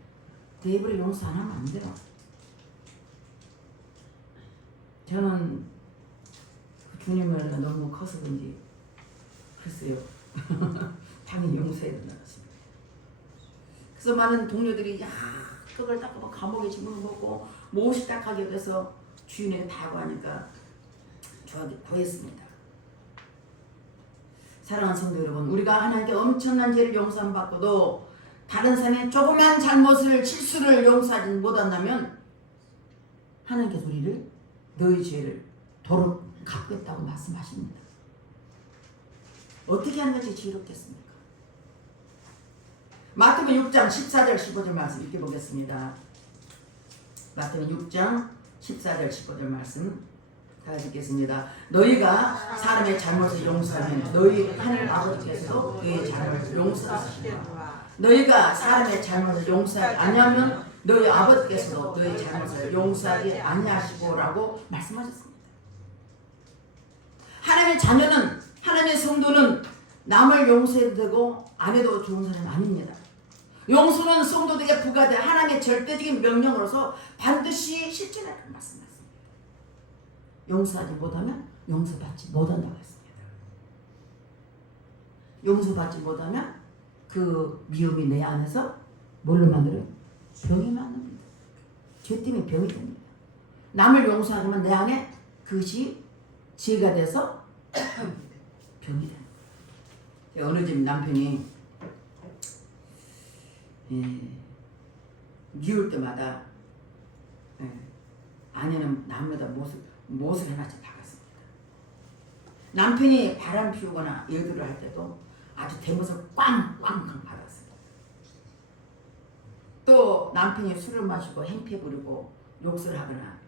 대입을 용서 안 하면 안 돼요. 저는 그 주님을 너무 커서 그런지 글쎄요. 당연히 용서해야 된다고 했습니다. 그래서 많은 동료들이 야 그걸 딱 감옥에 집어넣고 못이 딱하게 돼서 주인에게 다고 하니까 저한테 구했습니다. 사랑하는 성도 여러분, 우리가 하나님께 엄청난 죄를 용서함 받고도 다른 사람의 조그만 잘못을 실수를 용서하지 못한다면 하나님께서 우리를 너희 죄를 도로 갚겠다고 말씀하십니다. 어떻게 하는 것이 지혜롭겠습니까? 마태복음 6장 14절 15절 말씀 읽어보겠습니다. 마태복음 6장 14절 15절 말씀 다 읽겠습니다. 너희가 사람의 잘못을 용서하면 너희 하늘 아버지께서도 너희의 잘못을 용서하시리라. 너희가 사람의 잘못을 용서하지 아니하면 너희 아버지께서도 너희 잘못을 용서하지 아니하시고라고 말씀하셨습니다. 하나님의 자녀는 하나님의 성도는 남을 용서해도 되고 안 해도 좋은 사람이 아닙니다. 용서는 성도들에게 부과된 하나님의 절대적인 명령으로서 반드시 실천해야 할 말씀이었습니다. 용서하지 못하면 용서받지 못한다고 했습니다. 용서받지 못하면 그 미움이 내 안에서 뭘로 만들어요? 병이 만듭니다. 죄 때문에 병이 됩니다. 남을 용서하면 내 안에 그것이 죄가 돼서 병이 됩니다. 어느 집 남편이 미울 때마다 아내는 나무에다 못을 하나씩 박았습니다. 남편이 바람 피우거나 여도를 할 때도 아주 대못을 꽝꽝꽝 박았습니다. 또 남편이 술을 마시고 행패 부리고 욕설 하거나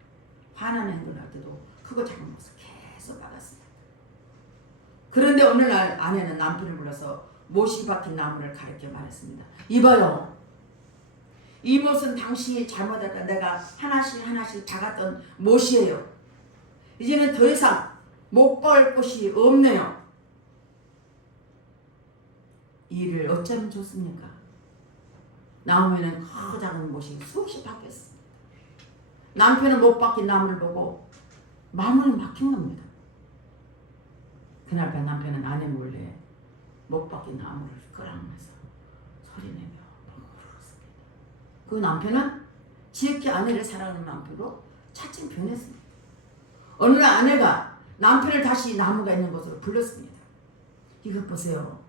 화나는 행동을 할 때도 크고 작은 못을 계속 박았습니다. 그런데 어느 날 아내는 남편을 불러서 못이 박힌 나무를 가리켜 말했습니다. 이봐요. 이 못은 당신이 잘못했다 내가 하나씩 박았던 못이에요. 이제는 더 이상 못 박을 곳이 없네요. 이 일을 어쩌면 좋습니까? 나무에는 크고 작은 못이 수없이 박혔습니다. 남편은 못 박힌 나무를 보고 마음을 막힌 겁니다. 그날 밤 남편은 아내 몰래 못 박힌 나무를 끌어안면서 소리내며 울었습니다. 그 남편은 지극히 아내를 사랑하는 남편으로 차츰 변했습니다. 어느 날 아내가 남편을 다시 나무가 있는 곳으로 불렀습니다. 이것 보세요.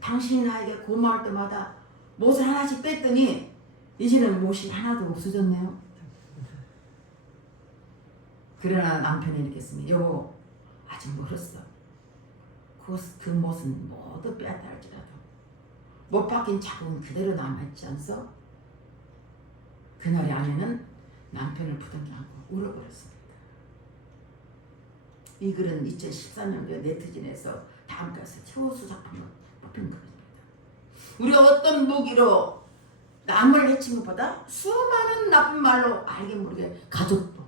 당신이 나에게 고마울 때마다 못을 하나씩 뺐더니 이제는 못이 하나도 없어졌네요. 그러나 남편이 이렇게 했습니다. 여보 아직 멀었어. 그 못은 모두 빼앗다 할지라도 못 박힌 자국은 그대로 남아있지 않소? 그날의 아내는 남편을 부둥켜 안고 울어버렸습니다. 이 글은 2014년도에 네티즌에서 다음까지 최우수 작품으로 뽑힌 글입니다. 우리가 어떤 무기로 남을 해친 것보다 수많은 나쁜 말로 알게 모르게 가족도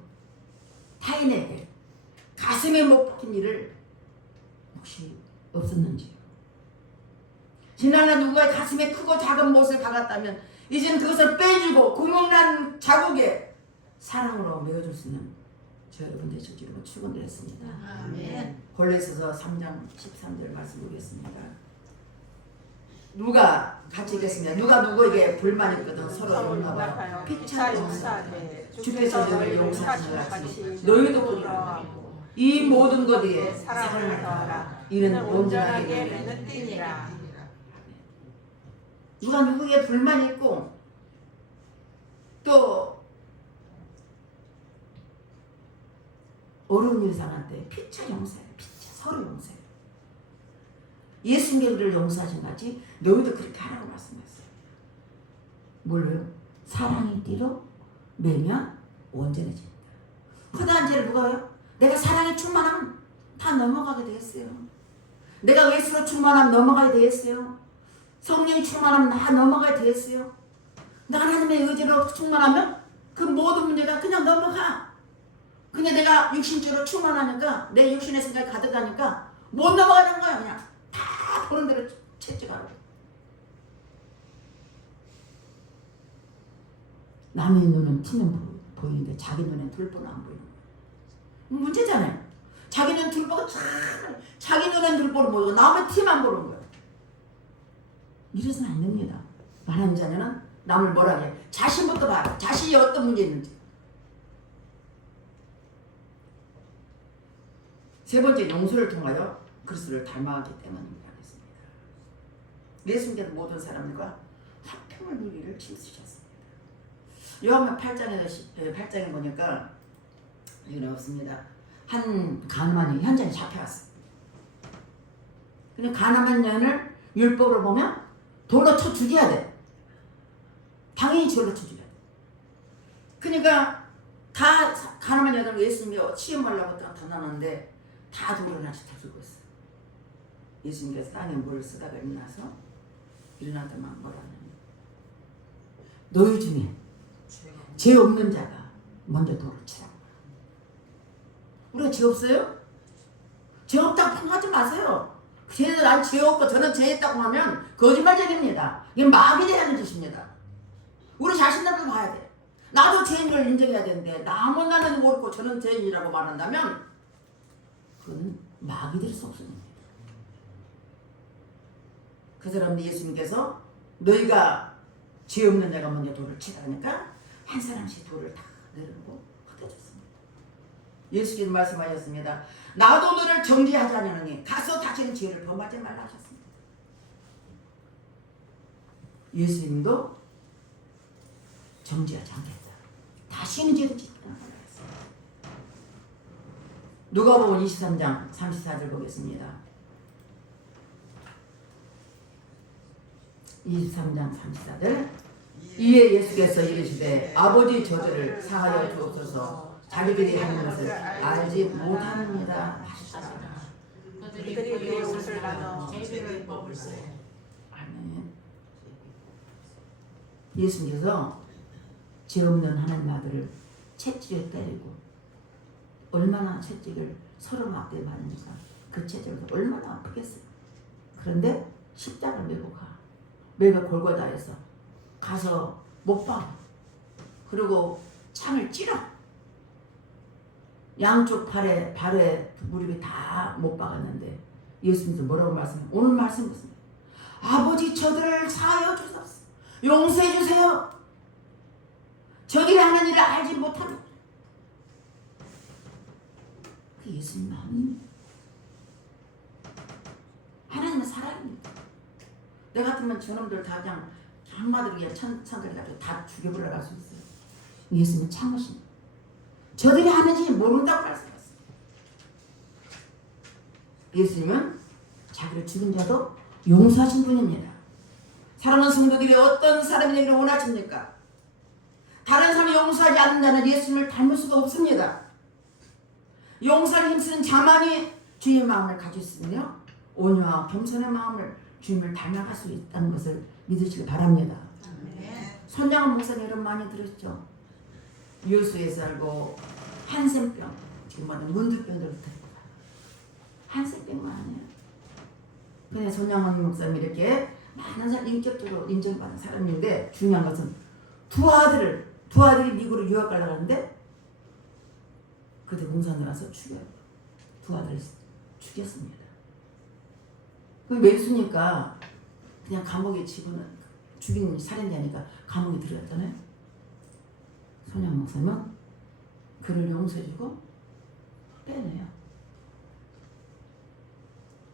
타인에게 가슴에 못 박힌 일을 혹시 없었는지요? 지난날 누군가의 가슴에 크고 작은 못을 박았다면 이제는 그것을 빼주고 구멍난 자국에 사랑으로 메워줄 수 있는 저 여러분 되실 줄 축원드렸습니다. 아멘. 골로새서 3장 13절 말씀 보겠습니다. 누가 같이 읽겠습니다. 누가 누구에게 불만 있거든 서로 용납하여 피차 용서하되 주께서 너를 용서하신 것 같이 너희도 그리하라. 이 모든 것 위에 사랑을 더하라. 이는 온전하게 온전하게 매는 띠니라. 누가 누구에게 불만이 있고 또 어려운 일이 상할 때 피차 용서해. 피차 서로 용서해. 예수님을 용서하신 같이 너희도 그렇게 하라고 말씀하셨어요. 뭘로요? 사랑의 띠로 매면 온전해집니다. 허다한 죄를 누가요? 내가 사랑에 충만하면 다 넘어가게 되었어요. 내가 예수로 충만하면 넘어가게 되었어요. 성령이 충만하면 다 넘어가게 되었어요. 나 하나님의 의지로 충만하면 그 모든 문제가 그냥 넘어가. 근데 내가 육신적으로 충만하니까 내 육신의 생각이 가득하니까 못 넘어가는 거야. 그냥 다 보는 대로 채찍하고. 남의 눈은 티는 보이는데 자기 눈엔 둘보는 안 보이는 거야. 문제잖아요. 자기 눈 둘보고 자기 눈엔 둘보를 보고 남의 티만 보는 거야. 이래서는 안 됩니다. 하나님 자녀는 남을 뭐라 해? 자신부터 봐요. 자신이 어떤 문제 있는지. 세 번째, 용서를 통하여 그리스도를 닮아가기 때문입니다. 예수님께서 모든 사람들과 화평을 누리기를 지으셨습니다. 요한복음 8장에 보니까 이런 없습니다. 한 가늠한 현장에 잡혀왔어요. 근데 가늠한 년을 율법으로 보면 돌로 쳐 죽여야 돼. 당연히 돌로 쳐 죽여야 돼. 그러니까 다 가늠한 여자를 예수님이 시험하려고 다 던져놨는데 다 돌을 하나씩 다 죽었어요. 예수님께서 땅에 물을 쓰다가 일어나서 일어나더만 뭐라 하냐면 너희 중에 죄 없는 자가 먼저 돌을 치라고. 우리가 죄 없어요? 죄 없다고 평가하지 마세요. 난 죄 없고 저는 죄 있다고 하면 거짓말쟁입니다. 이게 마귀 대하는 짓입니다. 우리 자신들도 봐야 돼. 나도 죄인 걸 인정해야 되는데 남은 나는 옳고 저는 죄인이라고 말한다면 그건 마귀들의 속성입니다. 그 사람들 예수님께서 너희가 죄 없는 자가 먼저 돌을 치라니까 한 사람씩 돌을 다 내려놓고 흩어졌습니다. 예수께서 말씀하셨습니다. 나도 너를 정죄하지 않으니 가서 다시는 죄를 범하지 말라 하셨습니다. 예수님도 정죄하지 않겠다. 다시는 죄를 짓지 않으라 했습니다. 누가복음 23장 34절 보겠습니다. 23장 34절. 이에 예수께서 이르시되 아버지 저들을 사하여 주옵소서 자기들이 하는 것을 알지 못하느니라 하시더라. 그들이 그의 옷을 나눠 죄를 뽑을세. 아멘. 예수님께서 죄 없는 하나님 아들을 채찍을 때리고 얼마나 채찍을 서로 맞게 맞으니까 그 채찍을 얼마나 아프겠어요. 그런데 십자가를 메고 가. 메고 골고다에서 가서 못 박아. 그리고 창을 찔러. 양쪽 발에 무릎이 다 못 박았는데 예수님께서 뭐라고 말씀해요? 오늘 말씀 무슨 아버지 저들을 사하여 주소서. 용서해 주세요. 저들이 하는 일을 알지 못하는. 그 예수님 마음입니다. 하나님은 사랑입니다. 내 같으면 저놈들 다 그냥 한마디로 그냥 천천히 가지고 다 죽여버려 갈 수 있어요. 예수님은 참으십니다. 저들이 하는지 모른다고 말씀하셨어요. 예수님은 자기를 죽인 자도 용서하신 분입니다. 사랑하는 성도들이 어떤 사람이 되기를 원하십니까? 다른 사람이 용서하지 않는 자는 예수님을 닮을 수가 없습니다. 용서를 힘쓰는 자만이 주의 마음을 가질 수 있으며 온유와 겸손의 마음을 주님을 닮아갈 수 있다는 것을 믿으시기 바랍니다. 손양원 목사님 여러분 많이 들었죠? 여수에 살고 한센병, 지금 말하는 문두병들부터 한센병만 아니에요. 근데 손양원 목사님이 이렇게 많은 사람 인격적으로 인정받은 사람인데 중요한 것은 두 아들이 미국으로 유학 가려고 하는데 그때 공산을 와서 두 아들 죽였습니다. 그 매수니까 그냥 감옥에 죽인 살인자니까 감옥에 들어갔잖아요. 손양 목사님은 그를 용서해주고 빼내요.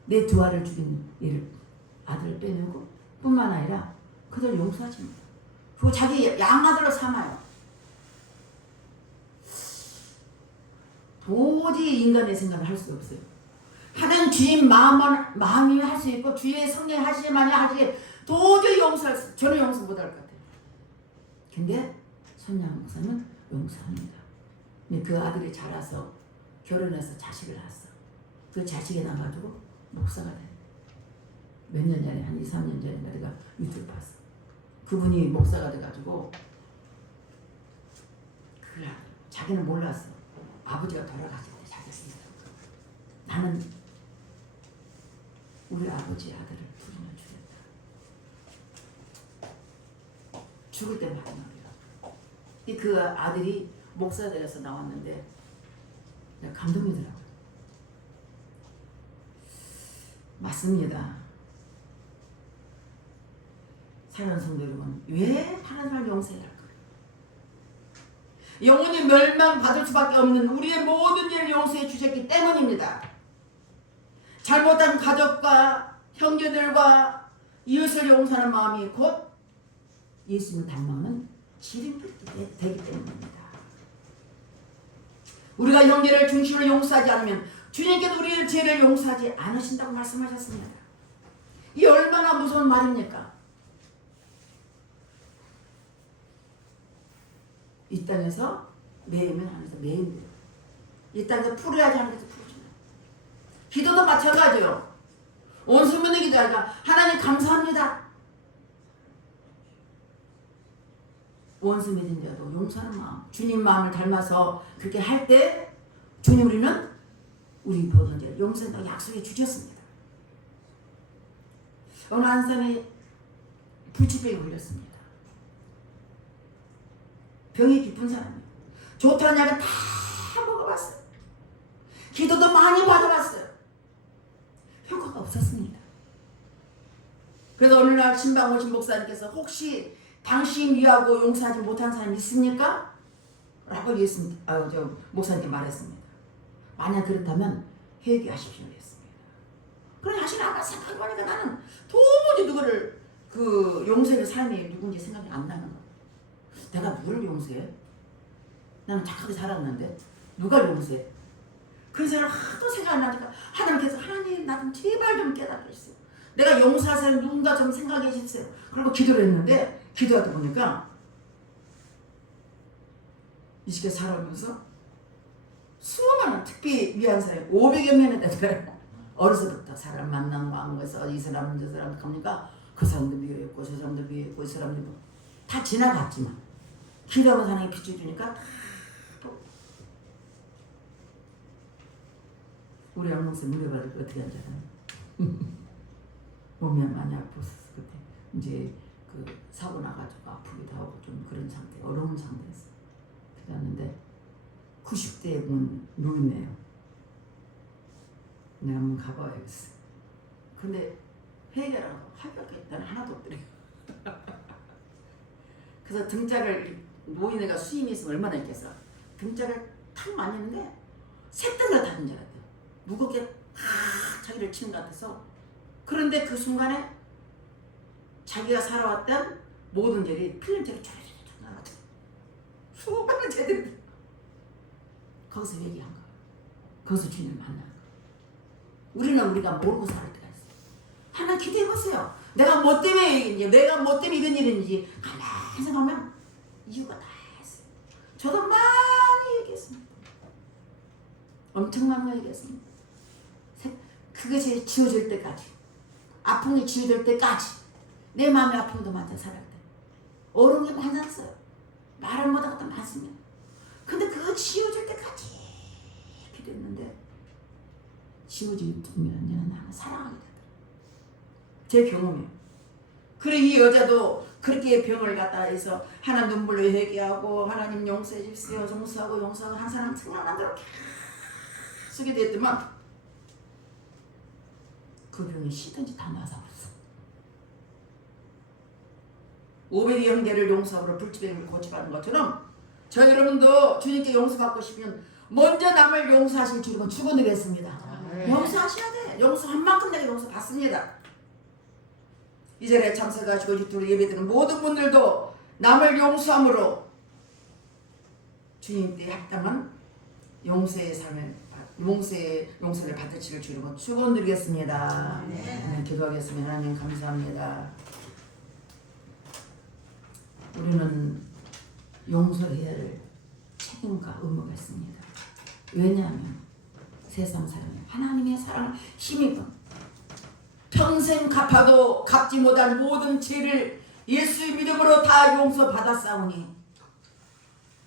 내 두 아들 죽인 아들을 빼내고 뿐만 아니라 그들 용서하십니다. 그리고 자기 양아들로 삼아요. 도저히 인간의 생각을 할 수 없어요. 하는 주인 마음이 할 수 있고 주의 성령이 하시지만이 하시기 도저히 저는 용서 못할 것 같아요. 근데 손양 목사는 용서합니다. 근데 그 아들이 자라서 결혼해서 자식을 낳았어. 그 자식이 나가지고 목사가 돼. 몇 년 전에 한 2, 3년 전에 내가 유튜브 봤어. 그분이 목사가 돼가지고 그래 자기는 몰랐어. 아버지가 돌아가실 때 자겼습니다. 나는 우리 아버지 아들을 둘이나 죽였다. 죽을 때 마지막이야. 그 아들이 목사 되어서 나왔는데 내가 감동이더라고요. 맞습니다. 사랑하는 성도 여러분, 왜 하나님을 용서해야 할까요? 영원히 멸망받을 수밖에 없는 우리의 모든 일을 용서해 주셨기 때문입니다. 잘못한 가족과 형제들과 이웃을 용서하는 마음이 곧 예수님을 닮아가는 지름길이 되기 때문입니다. 우리가 형제를 중심으로 용서하지 않으면 주님께서 우리의 죄를 용서하지 않으신다고 말씀하셨습니다. 이 얼마나 무서운 말입니까? 이 땅에서 매이면 하면서 매이면 돼요. 이 땅에서 풀어야지 하면서 풀어줘요. 기도도 마찬가지요. 온 수문의 기도하니까 하나님 감사합니다. 원수 맺은 자도 용서하는 마음, 주님 마음을 닮아서 그렇게 할 때 주님 우리는 우리 모든 죄를 용서한다고 약속해 주셨습니다. 어느 한 사람이 불치병에 걸렸습니다. 병이 깊은 사람이에요. 좋다는 약은 다 먹어봤어요. 기도도 많이 받아봤어요. 효과가 없었습니다. 그래서 어느 날 신방 오신 목사님께서 혹시 당신 위하고 용서하지 못한 사람 있습니까? 라고 목사님께 말했습니다. 만약 그렇다면 회개하십시오 했습니다. 그런데 사실 아까 생각해보니까 나는 도무지 누구를 용서의 삶이 누군지 생각이 안 나는 거예요. 내가 누구를 용서해? 나는 착하게 살았는데 누가 용서해? 그 사람 하도 생각 안 나니까 하나님께서 하나님 나 좀 제발 좀 깨닫게 해주세요. 내가 용서할 사람 누군가 좀 생각해 주세요. 그리고 기도를 했는데 기도하다 보니까 이 시기에 살아오면서 수많은 특히 위한 사람이 500여 명이 되더라고요. 어려서부터 사람 만나고 한 거에서 이 사람 저 사람 가니까 그 사람도 미워했고 저 사람도 미워했고 이 사람도 다 지나갔지만 기도하는 사람이 비춰주니까 다 우리 양목사 물려받을 거 어떻게 하잖아요. 몸이 많이 아팠었어 그때. 이제 그 사고 나가지고 아프기도 하고 좀 그런 상태, 어려운 상태였어. 그랬는데 90대에 누웠네요. 내가 한번 가봐야겠어. 근데 회개라고 할 게 일단 하나도 없더래. 그래서 등짝을 노인네가 수임이 있으면 얼마나 있겠어. 등짝을 탁 많이 했는데 새등을 닫은 줄 알았대요. 무겁게 자기를 치는 것 같아서. 그런데 그 순간에 자기가 살아왔던 모든 죄이 필름처럼 쫙쫙 나갔대요. 수많은 죄들이 거기서 회개한 거예요. 거기서 주님을 만난 거예요. 우리는 우리가 모르고 살 때가 있어요. 하나 기대해보세요. 내가 뭐 때문에 이런 일인지 가만히 생각하면 이유가 다 있어요. 저도 많이 얘기했습니다. 엄청 많이 얘기했습니다. 그것이 지워질 때까지, 아픔이 지워질 때까지, 내 마음의 아픔도 많이 살아야 돼. 어려운 게 많았어요. 말을 못한 것도 많습니다. 근데 그거 지워질 때까지 기도했는데 지워지면 나는 사랑하게 되더라고요. 제 경험이에요. 그래 이 여자도 그렇게 병을 갖다 해서 하나 눈물로 회개하고 하나님 용서해 주세요 용서하고 한 사람 생각난 대로 쓰게 됐더만 그 병이 시든지 다 나서버렸어. 500의 형제를 용서하고 불치병을 고쳐받는 것처럼 저 여러분도 주님께 용서받고 싶으면 먼저 남을 용서하실 줄은 축원드리겠습니다. 용서하셔야 돼. 용서한 만큼 내가 용서받습니다. 이 자리에 참석하시고 유튜브로 예배드리는 모든 분들도 남을 용서함으로 주님 때 합당한 용서의 삶을 용서를 받으실 줄은 축원드리겠습니다. 기도하겠습니다. 하나님 감사합니다. 우리는 용서해야 할 책임과 의무가 있습니다. 왜냐하면 세상 사람이 하나님의 사랑을 힘입어 평생 갚아도 갚지 못한 모든 죄를 예수의 믿음으로 다 용서받았사오니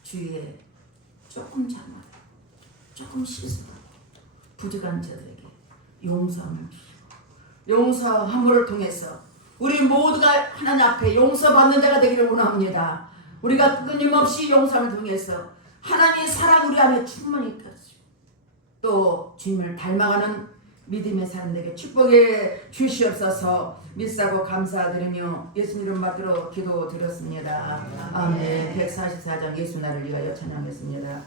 주위에 조금 잘못, 조금 실수하고 부족한 자들에게 용서함을 주시고 용서함을 통해서 우리 모두가 하나님 앞에 용서받는 자가 되기를 원합니다. 우리가 끊임없이 용서함을 통해서 하나님의 사랑 우리 안에 충만히 있다시고 또 주님을 닮아가는 믿음의 사람들에게 축복해 주시옵소서. 믿사고 감사드리며 예수 이름 받들어 기도드렸습니다. 아멘. 144장 예수 나를 위하여 찬양했습니다.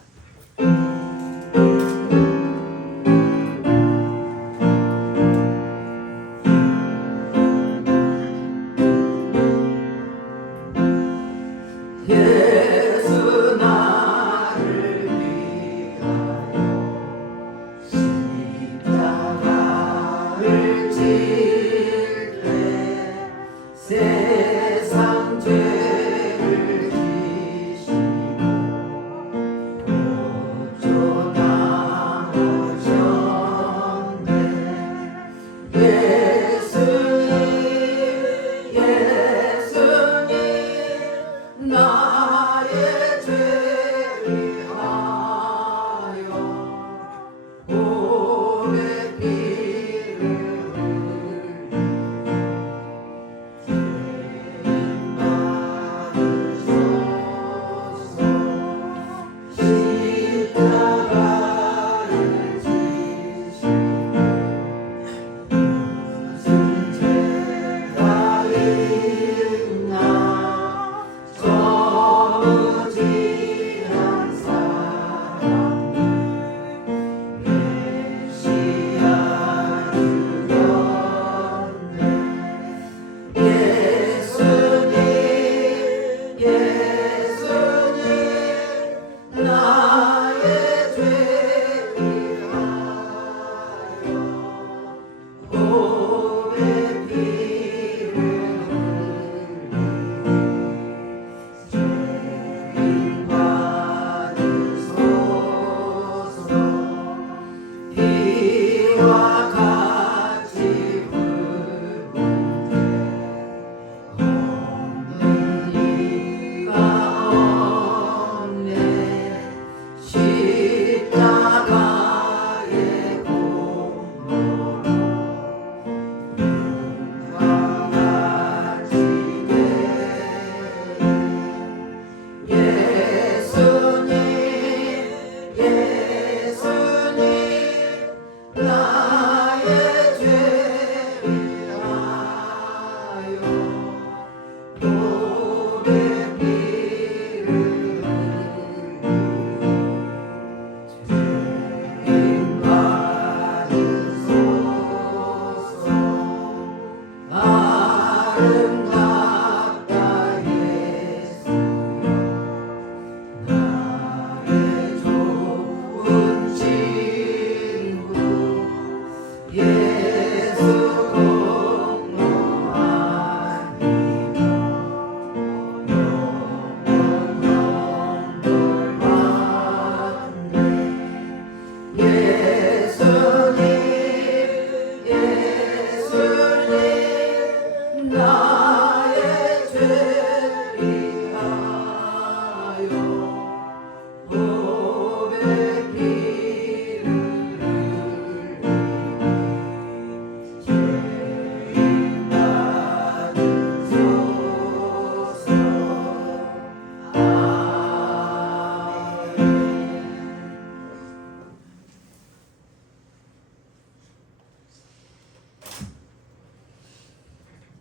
세상 죄를 지시고 예수님 나의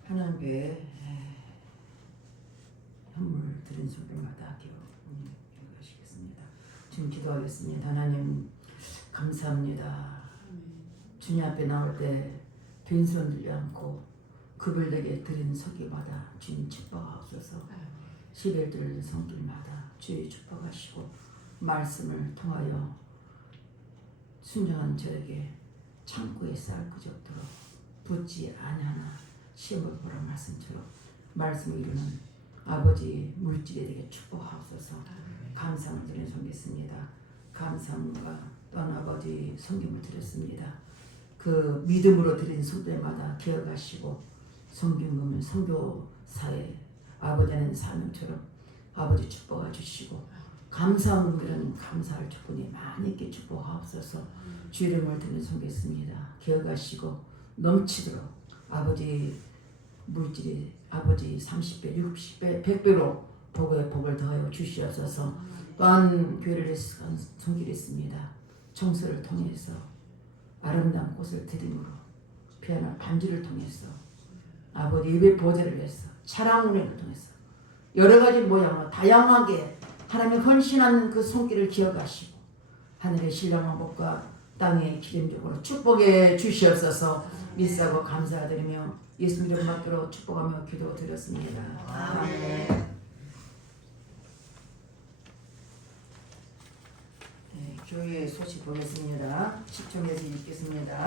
하나님께 현물 드린 소리마다 기억하시겠습니다. 지금 기도하겠습니다. 하나님 감사합니다. 주님 앞에 나올 때 빈손 들지 않고 그들에게 드린 소기마다 주님 축복하옵소서. 11들 성길마다 주의 축복하시고 말씀을 통하여 순정한 저에게 창고에 쌀 그저도록 붙지 아니하나 시험을 보라 말씀처럼 말씀을 이루는 아버지 물질에게 축복하옵소서. 감상을 드리는 성겠습니다. 감상과 또한 아버지 성김을 드렸습니다. 그 믿음으로 드린 소대마다 기억하시고 성김금은 선교사의 아버지는 사명처럼 아버지 축복해 주시고 감사한 분들은 감사할 축복이 많이 있게 축복하옵소서. 주 이름을 드리는 성겠습니다. 기억하시고 넘치도록 아버지 물질이 아버지 30배, 60배, 100배로 복에 복을 더하여 주시옵소서. 또한 교회를 손길이 있습니다. 청소를 통해서 아름다운 꽃을 드림으로 피아노 반주를 통해서 아버지 예배 보좌를 위해서 차량 운행을 통해서 여러 가지 모양으로 다양하게 하나님의 헌신한 그 손길을 기억하시고 하늘의 신령한 복과 땅의 기름적으로 축복해 주시옵소서. 믿사고 감사드리며 예수님 이름 받들어 축복하며 기도드렸습니다. 아멘. 네, 교회 소식 보겠습니다. 10종에서 읽겠습니다.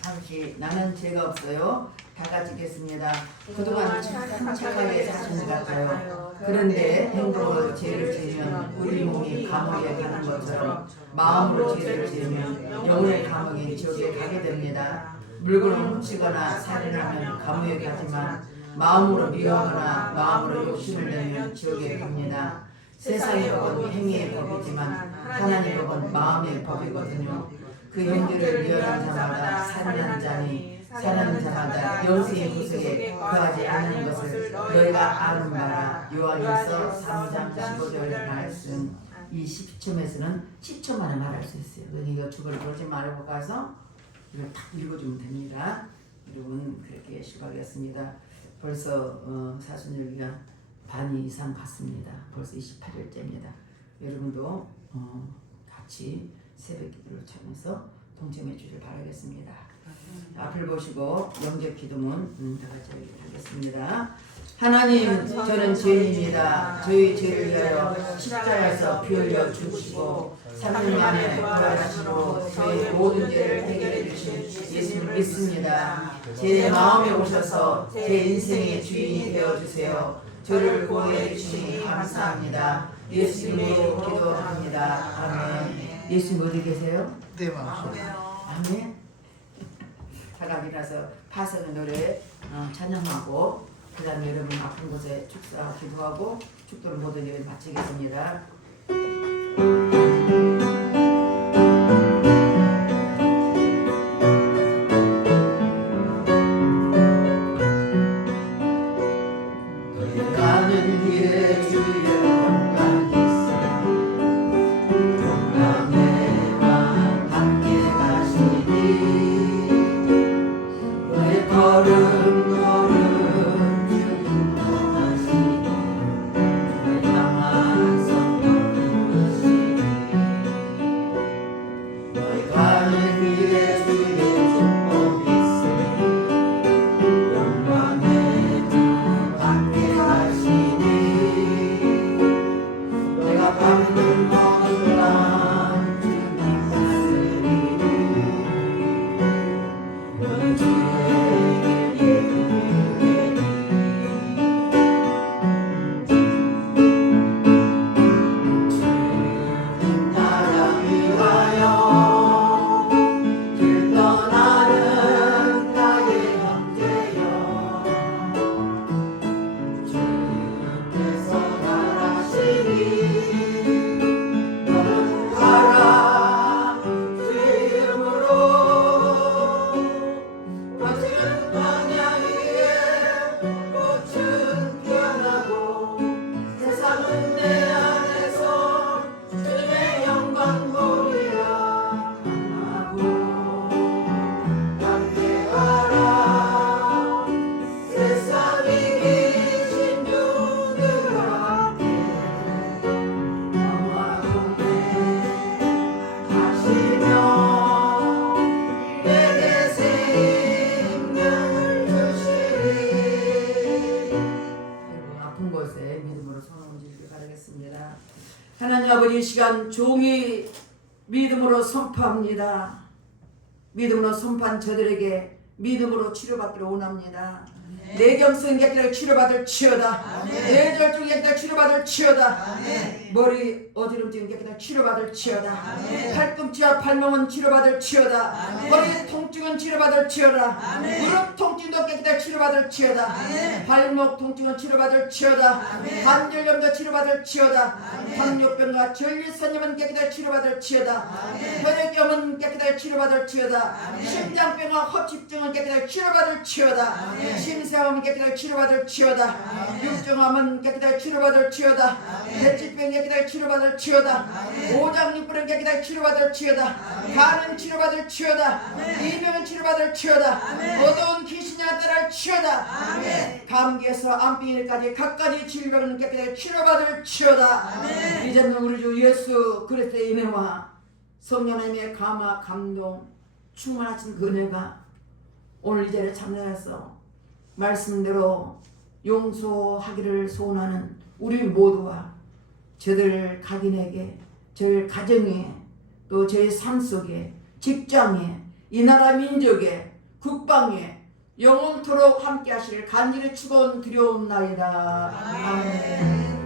잠시 나는 죄가 없어요. 다 같이 읽겠습니다. 그동안 참 착하게 사신 것 같아요. 그런데 행동으로 죄를 지으면 우리 몸이 감옥에 가는 것처럼 마음으로 죄를 지으면 영혼의 감옥에 지옥에 가게 됩니다. 물건을 훔치거나 살인하면 감옥에 가지만 마음으로 미워하거나 마음으로 욕심을 내면 지옥에 갑니다. 세상의 법은 행위의 법이지만 하나님의 법은 마음의 법이거든요. 그 형제를 미워하는 자마다 살인하는 자니 살인하는 자마다 영생의 구속에 거하지 않는 것을 너희가 아는 바라. 요한일서 3장 15절 말씀. 이 10초에서는 10초 만에 말할 수 있어요. 그러니 이거 주거를 보지 말고 가서 이걸 딱 읽어주면 됩니다. 여러분 그렇게 시작하겠습니다. 벌써 사순절기가 반 이상 갔습니다. 벌써 28일째입니다. 여러분도 같이 새벽 기도를 차면서 동참해 주길 바라겠습니다. 앞을 보시고 영접 기도문 다 같이 하겠습니다. 하나님, 저는 죄인입니다. 저희 죄를 위하여 십자가에서 피 흘려 죽으시고 3일 만에 부활하시고 저의 모든 죄를 해결해 주신 예수님 믿습니다. 제 마음에 오셔서 제 인생의 주인이 되어주세요. 저를 구원해 주시니 감사합니다. 예수님으로 기도합니다. 아멘. 예수님 어디 계세요? 네, 마음. 아멘. 다 같이 일어나서 파선의 노래 찬양하고 그 다음에 여러분 아픈 곳에 축사 기도하고 축도를 모든 일 마치겠습니다. 가는 길에 주의 영광 있으니 평강에만 함께 가시니 너의 걸음 주님 하시니 너의 강한 손 오늘 이 시간 종이 믿음으로 선포합니다. 믿음으로 선포한 저들에게 믿음으로 치료받기를 원합니다. 뇌경색 객들 치료받을 치여다. 뇌졸중 객들 치료받을 치여다. 머리 어지럼증 객들 치료받을 치여다. 팔꿈치와 팔몸은 치료받을 치여다. 허리 통증은 치료받을 치여다. 무릎 통증도 객들 치료받을 치여다. 발목 통증은 치료받을 치여다. 관절염도 치료받을 치여다. 당뇨병과 전리선염은 객들 치료받을 치여다. 혈액염은 객들 치료받을 치여다. 심장병과 허치증은 객들 치료받을 치여다. 심장암은 객들 치료받을 치여다. 육정암은 객들 치료받을 치여다. 대치병 객들 치료받을 치여다. 오장육부는 객들 치료받을 치여다. 간은 치료받을 치여다. 이병은 치료받을 치여다. 어두운 귀신이나 따라 치여다. 감기에서 암병일까지 각가지 질병은 객들 치료받을 치여다. 이제는 우리 주 예수 그리스도의 은혜와 성령님의 감화 감동 충만하신 그 은혜가 오늘 이 자리에 참여해서 말씀대로 용서하기를 소원하는 우리 모두와 저들 각인에게, 저희 가정에, 또 저희 삶 속에, 직장에, 이 나라 민족에, 국방에 영원토록 함께 하시길 간절히 축원드려옵나이다. 아멘.